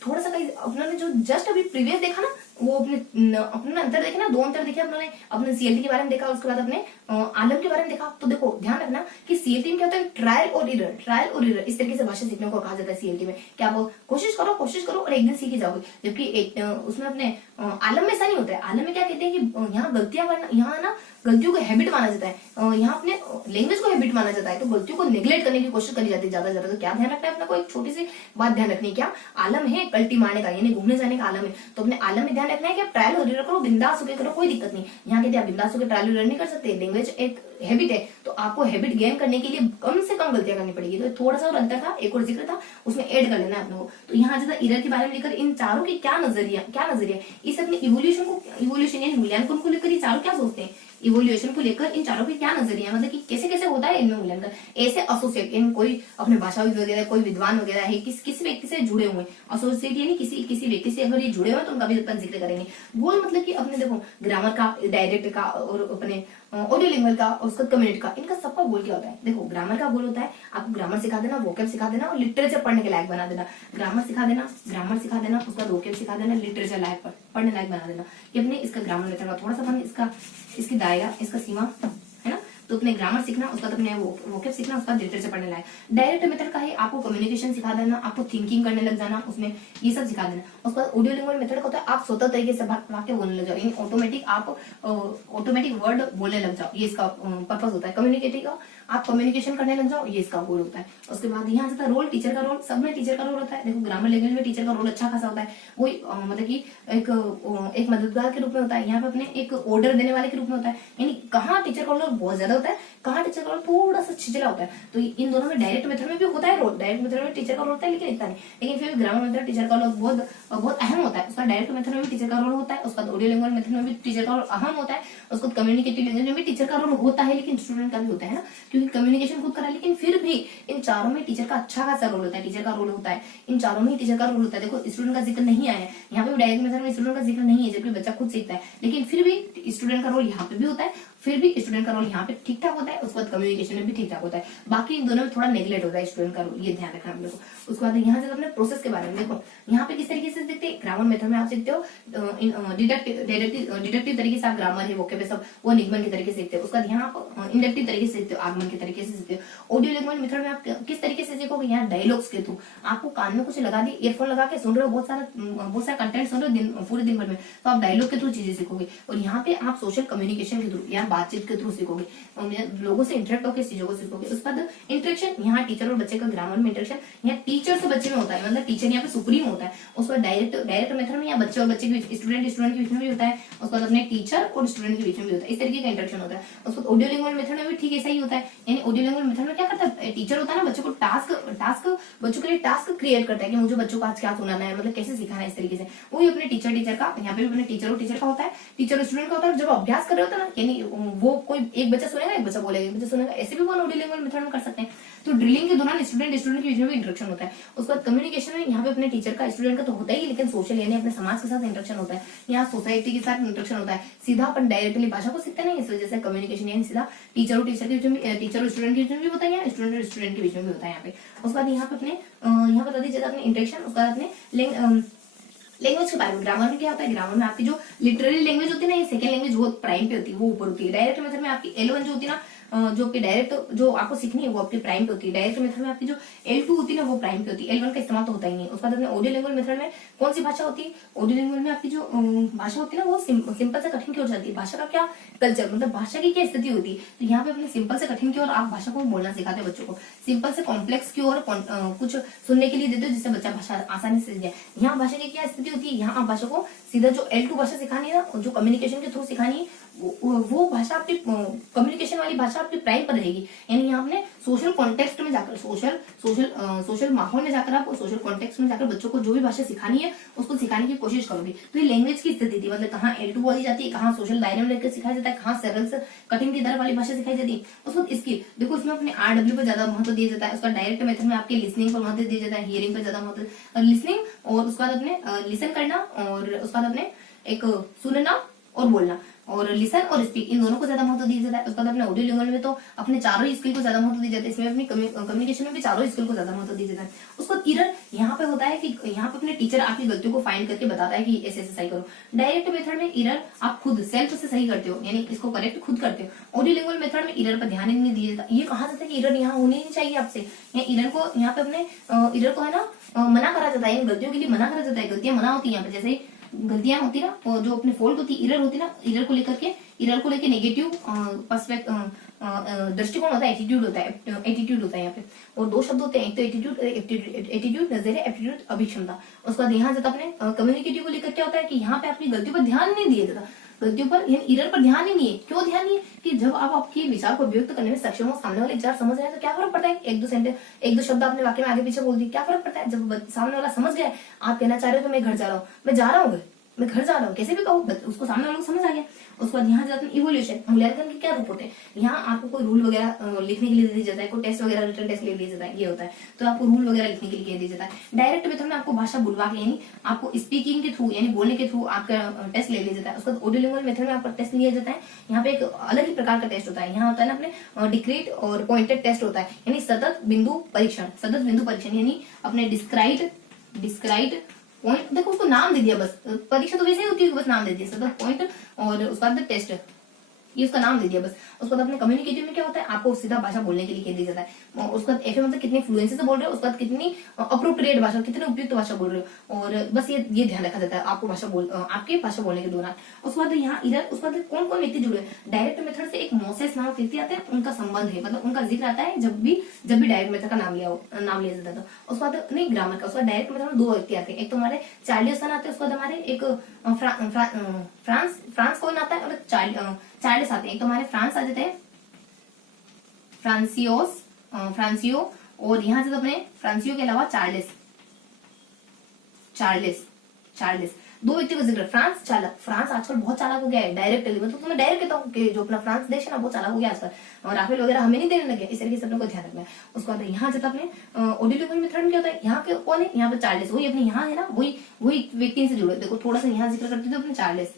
थोड़ा सा कहीं अपने जो जस्ट अभी प्रीवियस देखा ना, वो अपने अंतर देखे ना, 2 अंतर देखे अपने CLT के बारे में देखा, उसके बाद अपने आलम के बारे में देखा। तो देखो ध्यान रखना कि CLT में क्या होता है, ट्रायल और एरर, इस तरीके से भाषा सीखने को कहा जाता है CLT में। क्या आप कोशिश करो और एक दिन सीख जाओगे। जबकि उसमें अपने आलम में ऐसा नहीं होता है। आलम में क्या कहते हैं कि यहाँ गलतियां करना, यहाँ ना गलतियों को हैबिट माना जाता है, यहाँ अपने लैंग्वेज को हैबिट माना जाता है, तो गलतियों को नेग्लेक्ट करने की कोशिश करी जाती है ज्यादा। तो क्या ध्यान रखना है अपने को, एक छोटी सी बात ध्यान रखनी है, क्या आलम है कल्टी मारने का, यानी घूमने जाने का आलम है। तो अपने आलम में ध्यान रखना है कि आप ट्रायल और एरर करो, बिंदास होकर करो, कोई दिक्कत नहीं। यहाँ कहते हैं बिंदास होकर ट्रायल और एरर नहीं कर सकते, लैंग्वेज एक हैबिट है तो आपको हैबिट गेन करने के लिए कम से कम गलतियां करनी पड़ेगी। तो थोड़ा सा और अंतर था, एक और जिक्र था, उसमें ऐड कर लेना है अपने को। तो यहाँ जैसा इरर के बारे में लेकर इन चारों की क्या नजरिया इस अपने इवोल्यूशन यानी मूल्यांकन को लेकर ये चारों क्या सोचते हैं, इवोल्यूशन को लेकर इन चारों के क्या नजरिया, मतलब कि कैसे कैसे होता है इनमें मूल्यांकन। ऐसे एसोसिएट इन कोई अपने भाषाविद वगैरह कोई विद्वान वगैरह है किसी व्यक्ति से जुड़े हुए, एसोसिएट यानी किसी व्यक्ति से अगर ये जुड़े हुए तो उनका भी अपन जिक्र करेंगे। गोल मतलब कि अपने देखो ग्रामर का, डायरेक्ट का और अपने ऑडियो लिंगुअल का और उसका कम्युनिटी का, इनका सबका गोल क्या होता है। देखो ग्रामर का गोल होता है आपको ग्रामर सिखा देना, वोकैब सिखा देना और लिटरेचर पढ़ने के लायक बना देना। ग्रामर सिखा देना उसका वोकैब सिखा देना, लिटरेचर लायक पढ़ने लायक बना देना। ये अपने इसका ग्रामर मेथड का थोड़ा सा अपन इसकी दायरा, इसका सीमा है ना। तो अपने ग्रामर सीखना, उसका तो अपने वोकैब सीखना, उसका लिटरेचर पढ़ने लायक। डायरेक्ट मेथड का है आपको कम्युनिकेशन सिखा देना, आपको थिंकिंग करने लग जाना, उसमें ये सब सिखा देना। उसका ऑडियो लिंगुअल मेथड का होता है आप स्वतः तरीके से वाक्य बोलने लग जाओ, यानी ऑटोमेटिक वर्ड बोलने लग जाओ, ये इसका पर्पस होता है। कम्युनिकेटिव का आप कम्युनिकेशन करने लग जाओ, ये इसका गोल होता है। उसके बाद यहाँ से रोल, टीचर का रोल, सब में टीचर का रोल होता है। देखो ग्रामर लैंग्वेज में टीचर का रोल अच्छा खासा होता है, वही मतलब कि एक मददगार के रूप में होता है। यहाँ पे अपने एक ऑर्डर देने वाले के रूप में होता है, यानी कहाँ टीचर का रोल बहुत ज्यादा होता है, कहाँ टीचर का रोल थोड़ा सा छिचला होता है। तो इन दोनों में डायरेक्ट मेथड में भी होता है रोल, डायरेक्ट मेथड में टीचर का रोल होता है लेकिन इतना नहीं। लेकिन फिर ग्रामर मेथड टीचर का रोल बहुत अहम होता है। उसका डायरेक्ट मेथड में भी टीचर का रोल होता है, उसका ऑडियो लिंगुअल मेथड में भी टीचर का रोल अहम होता है, उसको कम्युनिकेटिव लैंग्वेज में भी टीचर का रोल होता है, लेकिन स्टूडेंट का भी होता है ना, क्योंकि कम्युनिकेशन खुद करा। लेकिन फिर भी इन चारों में टीचर का अच्छा खासा रोल होता है, टीचर का रोल होता है, इन चारों में टीचर का रोल होता है। देखो स्टूडेंट का जिक्र नहीं आया है यहाँ पे, डायरेक्ट मेथड में स्टूडेंट का जिक्र नहीं है, जबकि बच्चा खुद सीखता है, लेकिन फिर भी स्टूडेंट का रोल यहाँ पे भी होता है, फिर भी स्टूडेंट का रोल यहाँ पे ठीक ठाक होता है। उसके बाद कम्युनिकेशन में भी ठीक ठाक होता है, बाकी इन दोनों में थोड़ा नेगलेक्ट होता है स्टूडेंट का रोल, ये ध्यान रखना हम लोग को। उसके बाद यहाँ से अपने प्रोसेस के बारे में देखो, यहाँ पे किस तरीके से सीखते हैं। ग्रामर मेथड में आप सीखते हो डिडक्टिव तरीके से, आप ग्रामर है वोकैब सब वो निगमन के तरीके से सीखते हो। उसके बाद यहाँ आप इंडक्टिव तरीके से सीखते हो, आगमन के तरीके से सीखते हो। ऑडियो लिंगुअल मेथड में आप किस तरीके से सीखोगे, यहाँ डायलॉग्स के थ्रू, आपको कान में कुछ लगा दी, ईयरफोन लगा के सुन रहे हो, बहुत सारा कंटेंट सुन रहे हो पूरे दिन भर में, तो आप डायलॉग के थ्रू चीजें सीखोगे। और यहाँ पे आप सोशल कम्युनिकेशन के थ्रू, यहाँ बातचीत के थ्रू सीखोगे, लोगों से इंटरेक्ट होकर चीजों को सीखोगे। उसके बाद इंटरेक्शन, यहाँ टीचर और बच्चे का ग्रामर में इंटरेक्शन यहाँ टीचर से बच्चे में होता है, मतलब टीचर यहाँ पे सुप्रीम होता है। उसके बाद डायरेक्ट मेथड में यहाँ बच्चे और बच्चे के बीच, स्टूडेंट के बीच में भी होता है। उसके बाद अपने टीचर और स्टूडेंट के बीच में भी होता है, इस तरीके का इंटरेक्शन होता है। उसके बाद ऑडियो लिंगुअल मेथड में भी ठीक ऐसा ही होता है, यानी ऑडियो लिंगुअल मेथड में क्या करता है टीचर होता है ना, बच्चों को बच्चों के लिए टास्क क्रिएट करता है कि मुझे बच्चों को आज क्या सुनाना है, मतलब कैसे सिखाना है, इस तरीके से। वही अपने टीचर का, यहाँ पे भी अपने टीचर का होता है, टीचर और स्टूडेंट का होता है। जब अभ्यास कर रहे होता है ना, यानी वो कोई एक बच्चा सुनेगा, एक बच्चा बोलेगा, एक बच्चा सुनेगा, ऐसे भी वो ऑडियो लिंगुअल मेथड में कर सकते हैं। तो ड्रिलिंग के दौरान स्टूडेंट के बीच में भी इंटरेक्शन होता है। उसके बाद कम्युनिकेशन में यहाँ पे अपने टीचर का, स्टूडेंट का तो होता ही, लेकिन सोशल यानी अपने समाज के साथ इंटरेक्शन होता है, यहाँ सोसाइटी के साथ इंटरेक्शन होता है। सीधा अपन डायरेक्टली भाषा को सीखते नहीं, इस वजह से कम्युनिकेशन यानी सीधा टीचर और स्टूडेंट के बीच में भी होता है, स्टूडेंट और स्टूडेंट के बीच में भी होता है यहाँ पे। उसके बाद यहाँ पे अपने यहाँ बता दीजिए अपने इंटरेक्शन। उसके बाद अपने लैंग्वेज के बारे में, ग्रामर में क्या होता है, ग्रामर में आपकी जो लिटररी लैंग्वेज होती है ना, ये सेकंड लैंग्वेज वो प्राइम पे होती है, वो ऊपर होती है। डायरेक्ट मेथड में आपकी L1 जो होती है ना, जो कि डायरेक्ट जो आपको सीखनी है वो आपकी प्राइम पे होती है। डायरेक्ट मेथड में आपकी जो L2 होती है ना, वो प्राइम पे होती है, L1 का इस्तेमाल तो होता ही नहीं। उसके बाद ऑडियो लिंगुअल मेथड में कौन सी भाषा होती है, ऑडियो लिंगुअल में आपकी जो भाषा होती है ना, वो सिंपल से कठिन की ओर जाती है। भाषा का क्या कल्चर, मतलब भाषा की क्या स्थिति होती है, तो यहाँ पे अपने सिंपल से कठिन की ओर आप भाषा को बोलना सिखाते हैं बच्चों को, सिंपल से कॉम्प्लेक्स की ओर कुछ सुनने के लिए देते हो जिससे बच्चा भाषा आसानी से सीख जाए। यहाँ भाषा की क्या स्थिति होती है, यहाँ आप भाषा को सीधा जो L2 भाषा सिखानी है ना, जो कम्युनिकेशन के थ्रू सिखानी है, वो भाषा आपकी कम्युनिकेशन वाली भाषा आपकी प्राइम पर रहेगी। यानी यहाँ आपने सोशल कॉन्टेक्स्ट में जाकर, सोशल माहौल में जाकर, आप सोशल कॉन्टेक्स्ट में जाकर बच्चों को जो भी भाषा सिखानी है उसको सिखाने की कोशिश करोगे। तो ये लैंग्वेज की स्थिति थी, मतलब कहाँ L2 बोली जाती है, कहाँ सोशल दायरे में लेकर सिखाया जाता है, कहाँ सरल से कठिन की तरह वाली भाषा सिखाई जाती है। उसको स्किल देखो, इसमें अपने RW पर ज्यादा महत्व दिया जाता है। उसका डायरेक्ट मेथड में आपके लिसनिंग पर महत्व दिया जाता है, हियरिंग पर ज्यादा महत्व, लिसनिंग और उसके बाद अपने लिसन करना, और उसके बाद अपने एक सुनना और बोलना, और लिसन और स्पीक, इन दोनों को ज्यादा महत्व दिया जाता है। उसके बाद अपने ऑडियो लिंगुअल में तो अपने चारों स्किल को ज्यादा महत्व दिया जाता है, इसमें अपनी कम्युनिकेशन में भी चारों स्किल को ज्यादा महत्व दिया जाता है। उसको इरर यहाँ पे होता है कि यहाँ पे अपने टीचर आपकी गलतियों को फाइंड करके बताता है कि ऐसे ऐसे सही करो। डायरेक्ट मेथड में इरर आप खुद सेल्फ से सही करते हो, यानी इसको करेक्ट खुद करते हो। ऑडियो लिंगुअल मेथड में इरर पर ध्यान ही नहीं दिया जाता। ये कहा जाता है कि इरर यहाँ होनी नहीं चाहिए आपसे, इरर को यहाँ पे अपने इरर को है ना मना करा जाता है, गलतियों के लिए मना करा जाता है। गलतियां मना होती है यहाँ पे, जैसे गलतियां होती ना, और जो अपने फॉल्ट होती है, इरर होती ना, इरर को लेकर नेगेटिव दृष्टिकोण होता है, एटीट्यूड होता है यहाँ पे। और दो शब्द होते हैं, एक तो एटीट्यूड नजरिया, एप्टीट्यूड अभिक्षमता। उसके बाद यहाँ जाता अपने कम्युनिकेटिव को लेकर क्या होता है कि यहाँ पे अपनी गलतियों पर ध्यान नहीं दिया जाता। गलतियों पर यानी एरर पर ध्यान ही नहीं है। क्यों ध्यान नहीं है? कि जब आप आपके विचार को व्यक्त करने में सक्षम हो, सामने वाले विचार समझ रहे हैं तो क्या फर्क पड़ता है, एक दो सेंटेंस, एक दो शब्द आपने वाक्य में आगे पीछे बोल दी, क्या फर्क पड़ता है? जब सामने वाला समझ गया, आप कहना चाह रहे हो कि मैं घर जा रहा हूँ, मैं जा रहा हूँ, मैं घर जा रहा हूँ, कैसे भी कहो, उसको सामने वाले को समझ आ गया। उसके बाद यहाँ जाते हैं इवोल्यूशन, मूल्यांकन के क्या रूप होते हैं। यहाँ आपको कोई रूल वगैरह लिखने के लिए दे दिया जाता है, कोई टेस्ट वगैरह रिटर्न टेस्ट ले लिया जाता है, ये होता है, तो आपको रूल वगैरह लिखने के लिए दिया जाता है। डायरेक्ट मेथड में आपको भाषा बुलवा के यानी आपको स्पीकिंग के थ्रू यानी बोलने के थ्रू आपका टेस्ट ले लिया जाता है। उसके बाद ऑडियोलिंगुअल मेथड में आपका टेस्ट लिया जाता है। यहाँ पे एक अलग ही प्रकार का टेस्ट होता है। यहाँ होता है ना अपने डिक्रीट और पॉइंटेड टेस्ट होता है, यानी सतत बिंदु परीक्षण। सतत बिंदु परीक्षण यानी अपने डिस्क्राइड पॉइंट, देखो उसको नाम दे दिया बस, परीक्षा तो वैसे ही होती है, बस नाम दे दिया सतत पॉइंट और उसके बाद टेस्ट, ये उसका नाम दे दिया बस। उसके बाद अपने कम्युनिकेटिव में क्या होता है, आपको सीधा भाषा बोलने के लिए कह दिया जाता है। उसके बाद एफए मतलब कितनी फ्लुएंसी से बोल रहे हो, उसके बाद कितनी अप्रोप्रिएट भाषा, कितने उपयुक्त भाषा बोल रहे हो, और बस ये ध्यान रखा जाता है आपको आपके भाषा बोलने के दौरान। उसके बाद यहाँ इधर उसके बाद कौन कौन व्यक्ति जुड़े, डायरेक्ट मेथड से एक मोसेस नामक व्यक्ति आते हैं, उनका संबंध है, मतलब उनका जिक्र आता है जब भी डायरेक्ट मेथड का नाम लिया जाता है। उसके बाद नहीं ग्रामर का, उसके बाद डायरेक्ट मेथड में दो व्यक्ति आते हैं, एक तो हमारे चार्लियस आते हैं, उसके बाद हमारे एक फ्रांस कौन आता है, और चार्लिस आते हैं। एक तो हमारे फ्रांस आ जाते हैं, फ्रांसियो, और यहाँ से तो अपने फ्रांसियो के अलावा चार्लिस दो व्यक्ति का जिक्र। फ्रांस आजकल बहुत चालाक हो गया है, डायरेक्टली मतलब तुम्हें डायरेक्ट कहता हूँ कि जो अपना फ्रांस देश है ना वो चालाक हो गया आजकल, और राफेल वगैरह हमें नहीं देने लगे, इस तरीके से अपने को ध्यान रखना है। उसके बाद यहाँ जब अपने ऑडियोलिंगुअल मेथड में क्या होता है, यहाँ के कौन है, यहाँ पे चार्लिस, वही अपने यहाँ है ना, वही व्यक्ति से जुड़े। देखो थोड़ा सा यहाँ जिक्र करते थे अपने चार्ल्स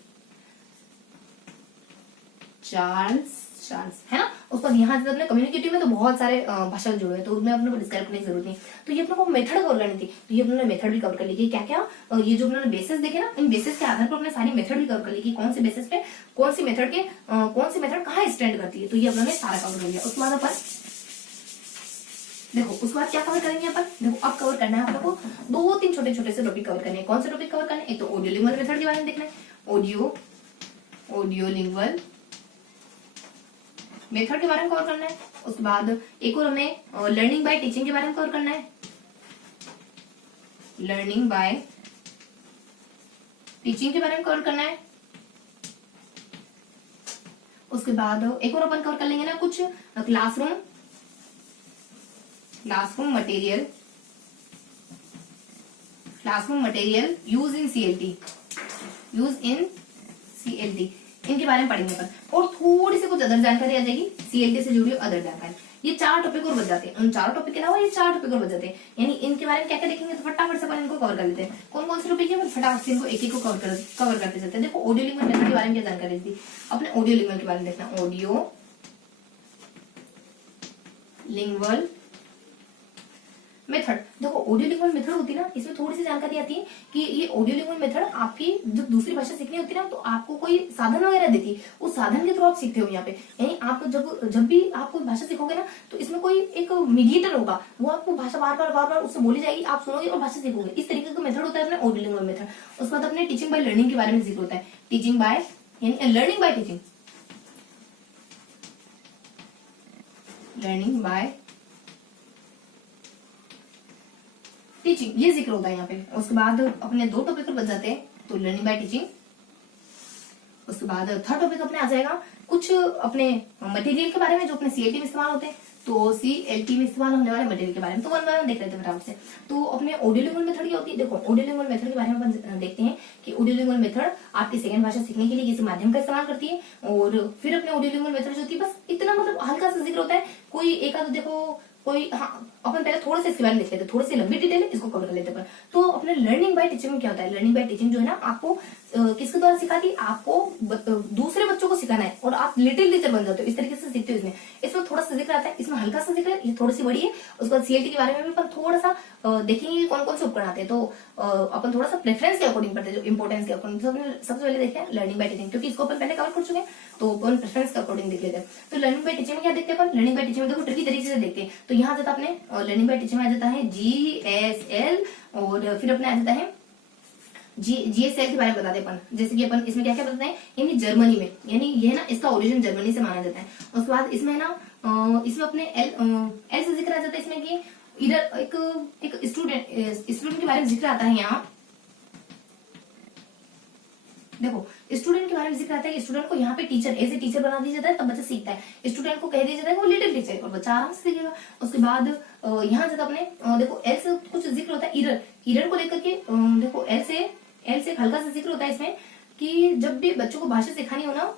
है ना। उसके बाद यहाँ से अपने कम्युनिकेटिव में तो बहुत सारे भाषा जुड़े हैं, तो उनमें अपने को डिस्क्राइब करने की जरूरत नहीं। तो ये अपने को मेथड कवर करनी थी, तो ये अपने मेथड भी कवर कर ली, क्या क्या ये जो अपने बेसिस देखे ना, इन बेसिस के आधार पर अपने सारी मेथड भी कवर कर ली, कौन से बेसिस पे कौन सी मेथड कहाँ स्टैंड करती है, तो ये अपने सारा कवर कर लिया। उसके बाद अपन देखो उसके बाद क्या कवर करेंगे अपन, देखो अब कवर करना है अपने को दो तीन छोटे छोटे से टॉपिक कवर करने हैं। कौन से टॉपिक कवर करने हैं, एक तो ऑडियोलिंगुअल मेथड के बारे में देखना है, ऑडियोलिंगुअल मेथड के बारे में कवर करना है। उसके बाद एक और हमें लर्निंग बाय टीचिंग के बारे में कवर करना है, लर्निंग बाय टीचिंग के बारे में कवर करना है। उसके बाद एक और अपन कवर कर लेंगे ना कुछ classroom material use in CLT, इनके बारे में पढ़ेंगे अपन, और थोड़ी सी कुछ अदर जानकारी आ जाएगी सीएलटी से जुड़ी अदर जानकारी। ये 4 टॉपिक और बच जाते हैं, उन 4 टॉपिक के अलावा ये 4 टॉपिक और बच जाते हैं, यानी इनके बारे में क्या क्या देखेंगे, तो फटाफट से अपन इनको कवर कर लेते हैं। कौन कौन से टॉपिक है, फटाफट से इनको एक एक को कवर करते चलते हैं। देखो ऑडियोलिंगुअल मेथड के बारे में क्या जानकारी थी, अपने ऑडियोलिंगुअल के बारे में देखना, ऑडियोलिंगुअल मेथड। देखो ऑडियोलिंगुअल मेथड होती है ना, इसमें थोड़ी सी जानकारी आती है कि ये ऑडियोलिंगुअल मेथड आपकी जब दूसरी भाषा सीखनी होती है ना, तो आपको कोई साधन वगैरह देती है, उस साधन के थ्रू आप सीखते हो यहाँ पे। यानी आप जब भी आप कोई भाषा सीखोगे ना, तो इसमें कोई एक मीडिएटर होगा, वो आपको भाषा बार बार उससे बोली जाएगी, आप सुनोगे और भाषा सीखोगे। इस तरीके का मेथड होता है अपने ऑडियोलिंगुअल मेथड। उसके बाद अपने टीचिंग बाय लर्निंग के बारे में जिक्र होता है, टीचिंग बाय यानी लर्निंग बाय टीचिंग, ये जिक्र होता है यहाँ पे। उसके बाद अपने 2 टॉपिक बच जाते हैं, तो लर्निंग बाय टीचिंग। उसके बाद 3rd टॉपिक अपने आ जाएगा कुछ अपने मटेरियल के बारे में जो अपने सीएलटी में इस्तेमाल होते हैं, तो सीएलटी में इस्तेमाल होने वाले मटेरियल के बारे में, तो वन बाय वन देख लेते हैं फटाफट से। तो अपने ऑडियोलिंगुअल मेथड क्या होती है, देखो ऑडियोलिंगुअल मेथड के बारे में अपन देखते हैं कि ऑडियोलिंगुअल मेथड आपकी सेकंड भाषा सीखने के लिए किसी माध्यम का इस्तेमाल करती है। और फिर अपने ऑडियोलिंगुअल मेथड जो होती है, बस इतना मतलब हल्का सा जिक्र होता है, कोई एक आध देखो कोई, हाँ अपन पहले थोड़ा सा इसके बारे में देख लेते हैं, थोड़ी सी लंबी डिटेल है, इसको कवर कर लेते हैं। तो अपने लर्निंग बाय टीचिंग में क्या होता है, लर्निंग बाय टीचिंग जो है ना, आपको किसके द्वारा सिखाती है, आपको दूसरे बच्चों को सिखाना है, और आप लिटिल टीचर बन जाते हो, इस तरीके से सीखते हो। इसमें थोड़ा सा जिक्र आता है, इसमें हल्का सा जिक्र है, ये थोड़ी सी बड़ी है। उसके बाद सीएलटी के बारे में भी अपन थोड़ा सा देखेंगे कौन कौन से उपकरण आते हैं, तो अपन थोड़ा सा प्रेफरेंस के अकॉर्डिंग पढ़ते हैं, जो इंपोर्टेंस के अकॉर्डिंग। सबसे पहले देखें लर्निंग बाय टीचिंग, क्योंकि इसको अपन पहले कवर कर चुके हैं, तो अपन प्रेफरेंस के अकॉर्डिंग देख लेते हैं। तो लर्निंग बाय टीचिंग में क्या देखते हैं अपन, लर्निंग बाय टीचिंग में देखो ट्रिकी तरीके से देखते हैं। तो यहाँ जाता अपने लर्निंग बाय टीचिंग में आ जाता है GSL, और फिर अपने आ जाता है GSL के बारे में बताते हैं अपन, जैसे कि अपन इसमें क्या क्या बताते हैं, यानी जर्मनी में, यानी ये है ना, इसका ओरिजिन जर्मनी से माना जाता है। उसके बाद इसमें है ना, इसमें अपने एल से जिक्र आ जाता है, इसमें कि इधर एक स्टूडेंट के बारे में जिक्र आता है। देखो स्टूडेंट के बारे में जिक्र आता है कि स्टूडेंट को यहाँ पे टीचर एज ए टीचर बना दिया जाता है, तब बच्चा सीखता है। स्टूडेंट को कह दिया जाता है वो लिटिल टीचर, और बच्चा आराम से सीखेगा। उसके बाद यहाँ से अपने देखो एल से कुछ जिक्र होता है इरर, इरर को लेकर के देखो एल से हल्का सा जिक्र होता है इसमें कि जब भी बच्चों को भाषा सिखानी हो ना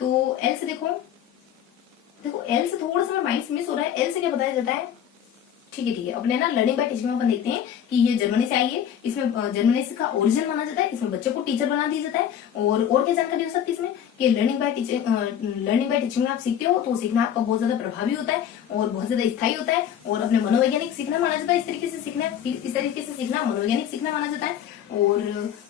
तो एल से देखो एल से थोड़ा सा माइंड मिस हो रहा है। एल से क्या बताया जाता है, ठीक है अपने ना लर्निंग बाय टीचिंग में अपन देखते हैं कि ये जर्मनी से आई है, इसमें जर्मनी से का ओरिजिन माना जाता है, इसमें बच्चे को टीचर बना दिया जाता है। और क्या जानकारी हो सकती है इसमें कि लर्निंग बाय टीचिंग में आप सीखते हो तो सीखना आपका बहुत ज्यादा प्रभावी होता है और बहुत ज्यादा स्थायी होता है, और अपने मनोवैज्ञानिक सीखना माना जाता है। इस तरीके से सीखना मनोवैज्ञानिक सीखना माना जाता है। और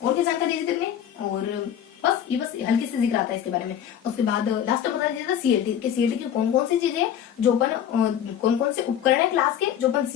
क्या जानकारी दी जाती है, और बस हल्के से जिक्र आता है इसके बारे में। उसके बाद लास्ट में बताया जाता है सीएलटी के, सीएलटी की कौन कौन सी चीजें जो अपन कौन कौन से उपकरण है क्लास के, जो अपन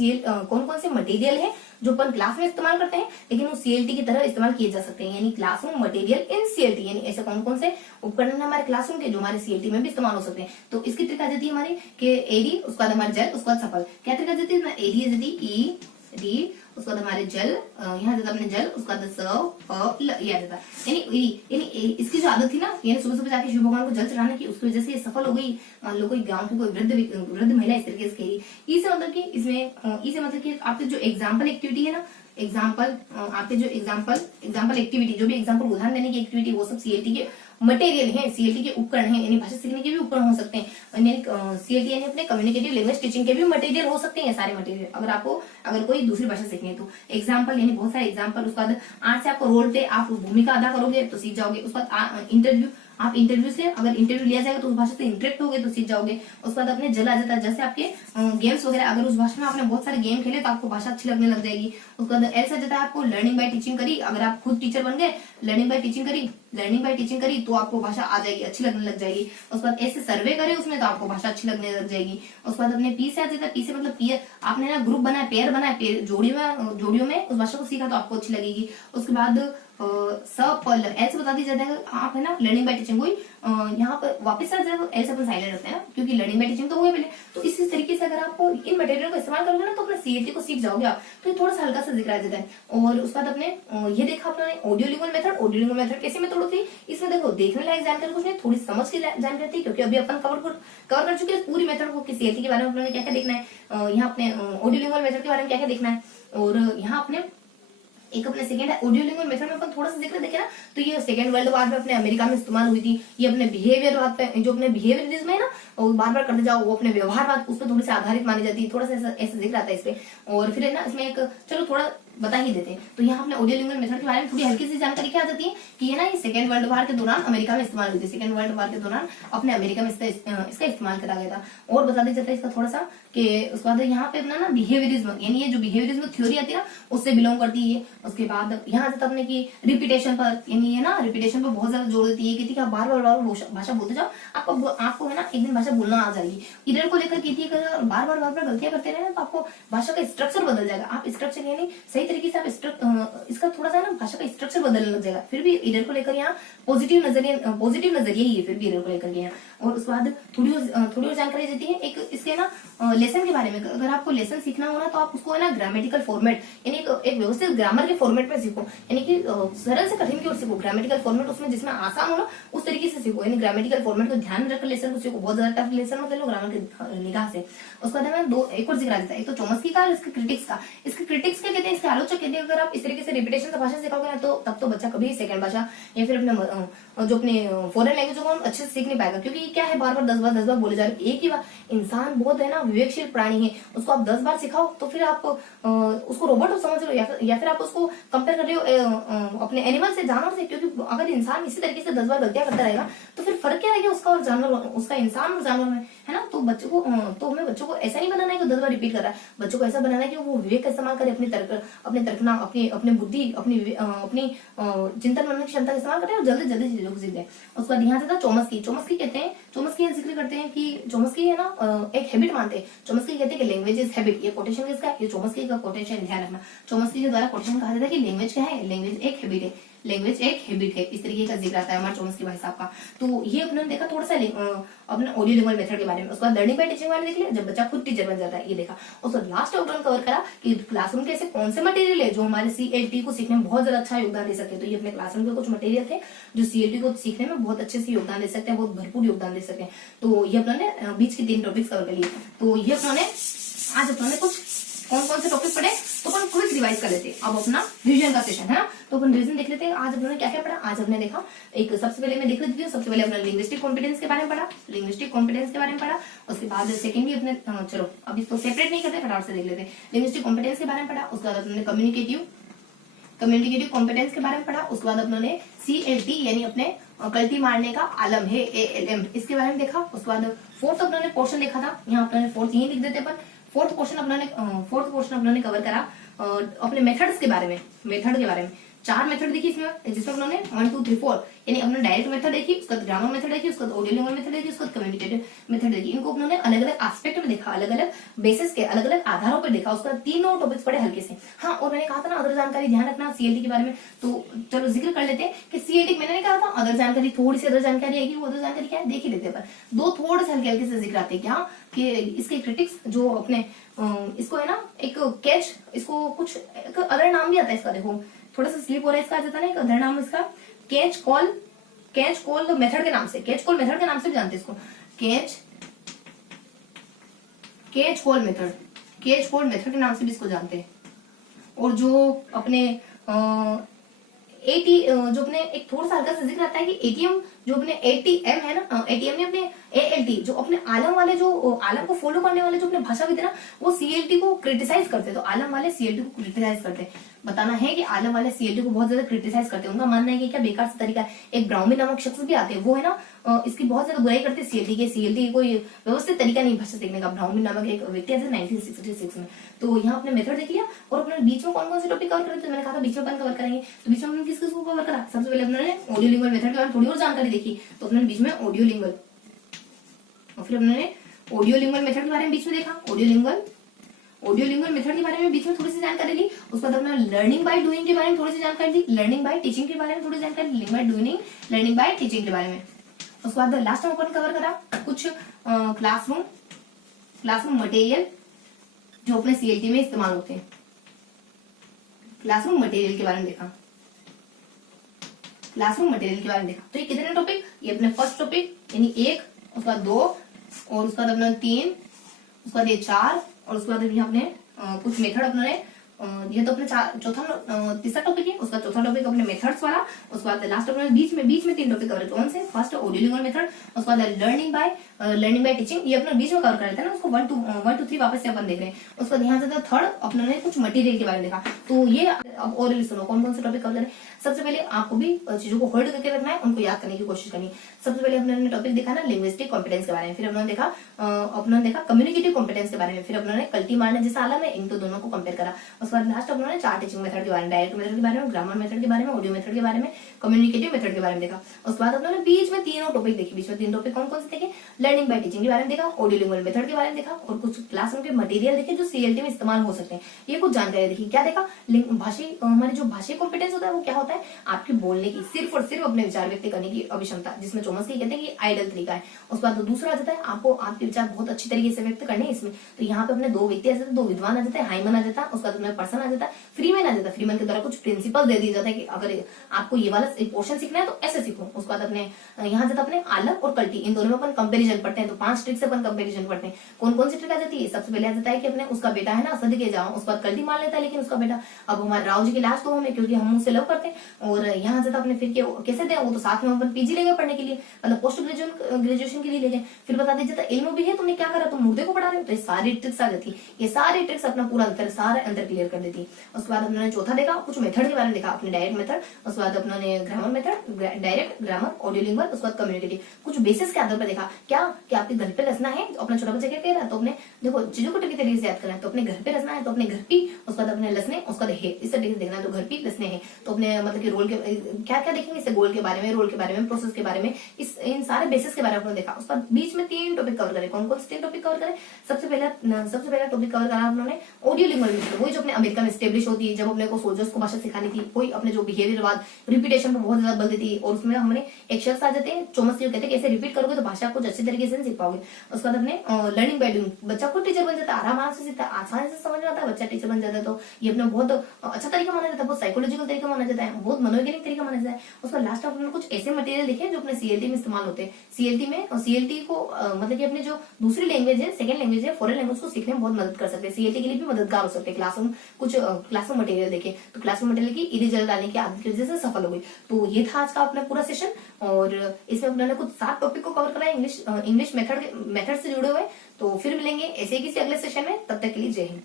कौन कौन से मटेरियल है जो अपन क्लास में इस्तेमाल करते हैं लेकिन वो सीएलटी की तरह इस्तेमाल किए जा सकते हैं, यानी क्लासरूम मटेरियल इन सीएलटी, यानी ऐसे कौन कौन से उपकरण है हमारे क्लासरूम के जो हमारे सीएलटी में भी इस्तेमाल हो सकते हैं। तो इसकी ट्रिक आ जाती है हमारी कि एडी, उसके बाद हमारे जल, उसके बाद सफल। क्या ट्रिक आ जाती है, एडी आ जाती है ई डी, उसके बाद हमारे जल, यहाँ जाता अपने जल, उसके बाद सर्व ये आ जाता यानी इसकी जो आदत थी ना, यानी सुबह सुबह जाके शिव भगवान को जल चढ़ाने की, उसकी वजह से ये सफल हो गई। मान लो कोई गांव की कोई वृद्ध महिला इस तरीके से कही। ई से मतलब कि इसमें ई से मतलब कि आपके जो एग्जाम्पल एक्टिविटी है ना, आपके जो एग्जाम्पल एक्टिविटी, जो भी एग्जाम्पल उदाहरण देने की एक्टिविटी, वो सब सीएलटी के मटेरियल है, सीएलटी के उपकरण है, यानी भाषा सीखने के भी उपकरण हो सकते हैं। सीएलटी यानी अपने कम्युनिकेटिव लैंग्वेज टीचिंग के भी मटेरियल हो सकते हैं सारे मटेरियल, अगर कोई दूसरी भाषा सीखनी है तो। एग्जाम्पल यानी बहुत सारे एग्जाम्पल। उसके बाद आज से आपको रोल पे आप भूमिका अदा करोगे तो सीख जाओगे। उसके बाद इंटरव्यू, आप इंटरव्यू से अगर इंटरव्यू लिया जाएगा तो उस भाषा से इंटरेक्ट होगे तो सीख जाओगे। उसके बाद अपने जल आ जाता है, जैसे आपके गेम्स वगैरह, अगर उस भाषा में आपने बहुत सारे गेम खेले तो आपको भाषा अच्छी लगने लग जाएगी। उसके बाद ऐसा जाता है आपको लर्निंग बाय टीचिंग करी, अगर आप खुद टीचर बन गए, लर्निंग बाय टीचिंग करी तो आपको भाषा आ जाएगी, अच्छी लगने लग जाएगी। उसके बाद ऐसे सर्वे करे उसमें तो आपको भाषा अच्छी लगने लग जाएगी। उसके बाद अपने पी से आ जाता है, पी से मतलब पीयर, आपने ना ग्रुप बनाया, पेयर बनाया, जोड़ियों में उस भाषा को सीखा तो आपको अच्छी लगेगी। उसके बाद सफल ऐसे बता दी जाता है आप है ना लर्निंग बाय टीचिंग कोई यहाँ पर वापस आ जाए ऐसे अपन साइलेंट रखते हैं ना, क्योंकि लर्निंग बाय टीचिंग तो हो गया पहले। तो इसी तरीके से अगर आप इन मटेरियल को इस्तेमाल करोगे ना तो अपने सीएलटी को सीख जाओगे आप। तो ये थोड़ा सा हल्का सा जिक्र आ जाता है। और उसके बाद अपने ये देखा आपने ऑडियो लिंगुअल मेथड कैसे मेथड होती है, इसमें देखो देखने लायक जानकारी कुछ नहीं, थोड़ी समझ की जानकारी थी, क्योंकि अभी अपन कवर कर चुके हैं पूरी मेथड को, सीएलटी के बारे में अपने क्या क्या देखना है, यहाँ अपने ऑडियो लिंगुअल मेथड के बारे में क्या क्या देखना है। और यहाँ अपने एक अपने सेकेंड ऑडियो लिंगुअल मेथड में अपन थोड़ा सा जिक्र देखे ना, तो ये सेकेंड वर्ल्ड वॉर में अपने अमेरिका में इस्तेमाल हुई थी। ये अपने बिहेवियर पे, जो अपने बिहेवियरिज्म है ना, और बार करते जाओ, वो अपने व्यवहार उस पर थोड़ी सी आधारित मानी जाती है, थोड़ा सा ऐसा जिक्र आता है इस पे। और फिर है ना इसमें एक चलो थोड़ा बता ही देते हैं। तो यहाँ अपने ऑडियो लिंगुअल मेथड के बारे में थोड़ी हल्की सी जानकारी क्या आ जाती है कि ये ना ये सेकेंड वर्ल्ड वॉर के दौरान अमेरिका में इस्तेमाल हुई थी, सेकेंड वर्ल्ड वॉर के दौरान अपने अमेरिका में इसका इस्तेमाल करा गया था। और बता दिया जाता है इसका थोड़ा सा कि उसके बाद यहाँ पे अपना ना बिहेवियरिज्म, यानी ये जो बिहेवियरिज्म थ्योरी आती है ना उससे बिलोंग करती है। उसके बाद यहाँ से अपने की रिपीटेशन पर, यानी ये ना रिपीटेशन पर बहुत ज्यादा जोर देती है, कहती है बार बार भाषा बोलते जाओ, आपको है ना एक दिन भाषा बोलना आ जाएगी। इधर को लेकर कहती है अगर बार बार गलतियां करते रहे तो आपको भाषा का स्ट्रक्चर बदल जाएगा। आप स्ट्रक्चर यानी सही तरीके से आप इसका थोड़ा सा ना भाषा का स्ट्रक्चर बदलने लग जाएगा। फिर भी इधर को लेकर यहाँ पॉजिटिव नजरिया ही है फिर भी इधर को लेकर के यहाँ। और उसके बाद थोड़ी और जानकारी देती है एक इसके ना लेसन के बारे में। अगर आपको लेसन सीखना हो ना तो आप उसको है ना ग्रामेटिकल फॉर्मेट, यानी एक व्यवस्थित ग्रामर के फॉर्मेट में सीखो, यानी कि सरल से कठिन की ओर सीखो। ग्रामेटिकल फॉर्मेट उसमें जिसमें आसान हो ना उस तरीके से सीखो, यानी ग्रामेटिकल फॉर्मेट को ध्यान रखकर लेसन को सीखो। बहुत ज्यादा टफ लेसन होते हैं ग्रामर के निगाह से। उसके बाद हमें एक और जिक्र देता है, एक तो चॉम्स्की का और इसके क्रिटिक्स का। इसके क्रिटिक्स क्या कहते हैं, इसके आलोचक कहते हैं अगर आप इस तरीके से रिपीटेशन से भाषा सिखाओगे ना तो तब तो बच्चा कभी सेकंड भाषा या फिर अपने जो अपने फॉरेन लैंग्वेज को अच्छे से सीख नहीं पाएगा। क्योंकि क्या है बार बार 10 बार बोले जा रहे एक ही बार। इंसान बहुत है ना विवेकशील प्राणी है, उसको आप 10 बार सिखाओ तो फिर आप उसको रोबोट समझ रहे हो या फिर आप उसको कंपेयर कर रहे हो अपने एनिमल से, जानवर से। क्योंकि अगर इंसान इसी तरीके से 10 बार गलतियां करता रहेगा तो फिर फर्क क्या रहेगा उसका और जानवर, उसका इंसान और जानवर में, है ना। तो हमें बच्चों को ऐसा नहीं बनाना है कि 10 बार रिपीट कर रहा है। बच्चों को ऐसा बनाना है कि वो विवेक का इस्तेमाल करे, अपने तर्कना, अपनी बुद्धि, अपनी चिंतन मनन की क्षमता का इस्तेमाल करें और जल्दी जल्दी चीजों को सीख जाए। उसके बाद यहाँ से था चॉम्स्की कहते हैं, चॉम्स्की जिक्र करते हैं कि चॉम्स्की है ना एक हैबिट मानते हैं। चॉम्स्की कहते हैं कि लैंग्वेज इज हैबिट। ये कोटेशन किसका, ये चॉम्स्की का कोटेशन, ध्यान रखना। चॉम्स्की के द्वारा कोटेशन कहा जाता है कि लैंग्वेज क्या है, लैंग्वेज एक हैबिट है। लैंग्वेज एक हैबिट है, इस तरीके का जिक्र आता है हमारे चोमस्की भाई साहब का। तो ये अपने देखा थोड़ा सा अपना ऑडियो लिंगुअल मेथड के बारे में। उसके बाद लर्निंग बाय टीचिंग वाले देख लिया, जब बच्चा खुद टीचर बन जाता है, ये देखा। उसको लास्ट ऑप्शन कवर करा कि क्लासरूम के ऐसे कौन से मटेरियल है जो हमारे सीएलटी को सीखने में बहुत ज्यादा अच्छा योगदान दे सकते हैं। तो ये अपने क्लासरूम के कुछ मटेरियल थे जो सीएलटी को सीखने में बहुत अच्छे से योगदान दे सकते हैं, बहुत भरपूर योगदान दे सकते हैं। तो ये अपने बीच की 3 टॉपिक्स कवर कर लिए। तो ये अपने आज अपने कुछ कौन कौन से टॉपिक पढ़े तो अपन क्विक रिवाइज कर लेते हैं। अब अपना रिवीजन का सेशन है ना, तो अपन रिवीजन देख लेते हैं। आज अपने क्या क्या पढ़ा। आज हमने देखा एक, सबसे पहले मैं देख लेती हूँ, सबसे पहले अपना लिंग्विस्टिक कॉम्पिटेंस के बारे में पढ़ा, लिंग्विस्टिक कॉम्पिटेंस के बारे में पढ़ा। उसके बाद सेकेंडली अपने चलो अब इसको सेपरेट नहीं करते, फटाफट से देख लेते हैं। लिंग्विस्टिक कॉम्पिटेंस के बारे में पढ़ा, उसके बाद अपने कम्युनिकेटिव कॉम्पिटेंस के बारे में पढ़ा। उसके बाद अपने CLT यानी अपने कल्टी मारने का आलम है ALM, इसके बारे में देखा। उसके बाद फोर्थ अपने पोर्शन देखा था, यहाँ अपने फोर्थ यही लिख देते अपन। फोर्थ पोर्शन अपने कवर करा अपने मेथड्स के बारे में, मेथड के बारे में 4 मेथड देखी इसमें, जिसमें उन्होंने 1 2 3 4 यानी अपने डायरेक्ट मेथड देखी, उसका ग्रामर मेथड देखी, उसका ऑडियो लिंगुअल मेथड देखी, उसका कम्युनिकेटिव मेथड देखी। इनको उन्होंने अलग अलग एस्पेक्ट में देखा, अलग अलग बेसिस के अलग अलग आधारों पर देखा। उसका 3 और टॉपिक्स पढ़े हल्के से। हाँ, और मैंने कहा था ना अदर जानकारी ध्यान रखना CLT के बारे में, तो चलो जिक्र कर लेते हैं कि CLT मैंने नहीं कहा था अदर जानकारी, थोड़ी सी अदर जानकारी आएगी। वो अदर जानकारी क्या है देख ही लेते हैं। पर 2 थोड़े से हल्के हल्के से जिक्र आते हैं क्या कि इसके क्रिटिक्स जो अपने इसको है ना एक कैच, इसको कुछ एक अदर नाम भी आता है इसका, देखो थोड़ा सा स्लिप हो रहा है इसका, आ जाता है ना एक अदर नाम इसका, कैच कॉल मेथड के नाम से, कैच कॉल मेथड के नाम से भी जानते हैं इसको, कैच कॉल मेथड के नाम से भी इसको जानते हैं। और जो अपने जो अपने एक थोड़ा सा हल्का सा जिक्र आता है कि ATM जो अपने ATM है ना, ATM ने अपने ALT जो अपने आलम वाले जो आलम को फॉलो करने वाले जो अपने भाषाविद है ना, वो CLT को क्रिटिसाइज करते हैं। तो आलम वाले CLT को क्रिटिसाइज करते हैं। बताना है कि आलम वाले CLT को बहुत ज्यादा क्रिटिसाइज करते हैं। उनका मानना है कि क्या बेकार सा तरीका है। एक ब्राह्मी नामक शख्स भी आते हैं, वो है ना इसकी बहुत ज्यादा बुराई करते हैं CLT कोई व्यवस्थित तरीका नहीं भाषा सीखने का। ब्राह्मी नामक एक व्यक्ति है 1966 में। तो यहाँ अपने मेथड देख लिया। और अपने बीच में कौन कौन से टॉपिक कवर करते हैं, मैंने कहा था बीच में अपन कवर करेंगे। तो बीच में हमने किस को कवर करा, सबसे पहले अपने ऑडियो लिंगुअल मेथड के बारे में थोड़ी और जानकारी देखी। तो अपने बीच में ऑडियो लिंगुअल, और फिर हमने ऑडियो लिंगुअल मेथड के बारे में बीच में देखा, ऑडियो लिंगुअल मेथड के बारे में बीच में थोड़ी सी जानकारी ली। उसके बाद अपना लर्निंग बाय डूइंग के बारे में थोड़ी सी जानकारी ली, लर्निंग बाय टीचिंग के बारे में थोड़ी जानकारी, लर्निंग बाय टीचिंग के बारे में। उसके बाद लास्ट में अपन कवर करा कुछ क्लासरूम मटेरियल जो अपने CLT में इस्तेमाल होते हैं। क्लासरूम मटेरियल के बारे में देखा, तो ये कितने टॉपिक, ये अपने फर्स्ट टॉपिक यानी 1, उसके बाद 2, और उसके बाद अपना 3, उसके बाद ये 4, और उसके बाद यहाँ अपने कुछ मेथड अपने ये तो अपने तीसरा टॉपिक है। उसका चौथा टॉपिक अपने मेथड्स वाला। उसके बाद लास्ट अपने बीच में 3 टॉपिक कवर कौन से, फर्स्ट ऑडियो लिंगुअल मेथड, उसके बाद लर्निंग बाय टीचिंग, ये अपने बीच में कवर कर लेते हैं ना, उसको 1 2 3 वापस से अपन देख रहे हैं। उसके बाद यहाँ से थर्ड अपने कुछ मटेरियल के बारे में देखा। तो ये अब और सुनो कौन कौन से टॉपिक कवर करें। सबसे पहले आपको भी चीजों को होल्ड करके रखना है, उनको याद करने की कोशिश करनी। सबसे पहले अपने टॉपिक देखा ना लिंग्विस्टिक कॉम्पिटेंस के बारे में, फिर अपने देखा कम्युनिकेटिव कॉम्पिटेंस के बारे में, फिर अपने कल्टी मारने जैसा आलम है, इन दोनों को कंपेयर करा। उसके बाद लास्ट अपने 4 टीचिंग मेथड के बारे में, डायरेक्ट मेथड के बारे में, ग्रामर मेथड के बारे में, ऑडियो मेथड के बारे में, कम्युनिकेटिव मेथड के बारे में देखा। उसके बाद अपने बीच में 3 टॉपिक देखे, बीच में 3 टॉपिक कौन कौन से देखे, लर्निंग बाय टीचिंग के बारे में देखा, ऑडियो लिंगुअल मेथड के बारे में देखा, और कुछ क्लासरूम के मटेरियल देखे जो CLT में इस्तेमाल हो सकते हैं। ये कुछ जानकारी देखी। क्या देखा, हमारी जो भाषा कॉम्पिटेंस होता है वो क्या होता है, आपके बोलने की सिर्फ और सिर्फ अपने विचार व्यक्त करने की अभिक्षमता, जिसमें चोमस्की कहते हैं कि आइडल तरीका है। उसके बाद दूसरा आ जाता है आपको आपके विचार बहुत अच्छी तरीके से व्यक्त करने इसमें। तो यहाँ पे अपने 2 व्यक्ति आ जाते हैं, 2 विद्वान आ जाते हैं, हाइमन आ जाता है, उसके बाद अपने पर्सन आ जाता है, फ्रीमैन आ जाता है। फ्रीमैन के द्वारा कुछ प्रिंसिपल दे दिया जाता है कि अगर आपको ये वाला पोर्शन सीखना है तो ऐसे सीखो। उसके बाद अपने यहाँ जाता अपने आलम और कल्टी, इन दोनों में अपन कंपेरिजन पढ़ते हैं। तो 5 ट्रिक से अपन कंपेरिजन पढ़ते हैं। कौन कौन सी ट्रिक आ जाती है, सबसे पहले आ जाता है कि अपने उसका बेटा है ना सद के जाओ, उसके बाद कल्टी मान लेता है, लेकिन उसका बेटा अब हमारे राव जी की लास्ट तो हमें, क्योंकि हम उससे लव करते हैं। और यहाँ जाता अपने फिर कैसे दे, वो तो साथ में अपन PG ले गए पढ़ने के लिए, मतलब पोस्ट ग्रेजुएशन के लिए ले गए। फिर बता दीजिए था इल्म भी है, तुमने क्या करा, तुम मुर्दे को पढ़ा रहे हो। तो ये सारी ट्रिक्स आ जाती है, ये सारी ट्रिक्स अपना पूरा सारा अंतर क्लियर कर देती है। उसके बाद हमने चौथा देखा कुछ मेथड के बारे में देखा, अपने डायरेक्ट मेथड, उसके बाद अपने grammar method, direct grammar, audio lingual, उसके बाद कम्युनिकेटिव, कुछ बेसिस के आधार पर देखा क्या कि आपके घर पे रचना है। तो अपना छोटा बच्चा क्या कह रहा है, तो अपने देखो चीजों को ठीक तरीके से याद करना है। तो अपने घर पे रचना है तो अपने घर पे, उसके बाद अपने लसने, उसका हे, इस तरीके से देखना है। तो घर की लसने हैं, तो अपने मतलब कि रोल के क्या क्या देखेंगे, इससे गोल के बारे में, रोल के बारे में, प्रोसेस के बारे में, इन सारे बेसिस के बारे में आपने देखा। उसका बीच में 3 टॉपिक कवर करें। कौन कौन से 3 टॉपिक कवर करें? सबसे पहला टॉपिक कवर करा उन्होंने ऑडियो लिंग्विस्टिक्स, वही जो अपने अमेरिका में स्टेब्लिश होती है, जब अपने को सोल्जर्स को भाषा सिखानी थी, कोई अपने जो बिहेवियरवाद, रिपीटेशन पर बहुत ज्यादा बल देती है, और उसमें हमने एक शख्स आ जाते हैं चोमस, कहते हैं कि ऐसे रिपीट करोगे तो भाषा कुछ अच्छी तरीके से सीख पाओगे। उसके बाद अपने लर्निंग बाय डूइंग, बच्चा खुद टीचर बन जाता है, आराम से सीखता है, आसानी से समझ में आता है, बच्चा टीचर बन जाता है। तो ये अपना बहुत अच्छा तरीका माना जाता है, बहुत साइकोलॉजिकल तरीका माना जाता है, बहुत मनोवैज्ञानिक तरीका माना जाता है। उसका लास्ट में कुछ ऐसे मटेरियल देखे जो अपने सीएलटी में इस्तेमाल होते हैं। सीएलटी में, और सीएलटी को मतलब कि अपने जो दूसरी लैंग्वेज है, सेकंड लैंग्वेज है, फॉरेन लैंग्वेज को सीखने में बहुत मदद कर सकते हैं, सीएलटी के लिए भी मददगार हो सकते हैं। क्लासरूम मटेरियल देखे, तो क्लासरूम मटेरियल की इरेजर डालने की आदत की वजह से सफल हो गई। तो ये था आज का अपना पूरा सेशन, और इसमें उन्होंने कुछ 7 टॉपिक को कवर करा है इंग्लिश मेथड से जुड़े हुए। तो फिर मिलेंगे ऐसे ही किसी अगले सेशन में, तब तक के लिए जय हिंद।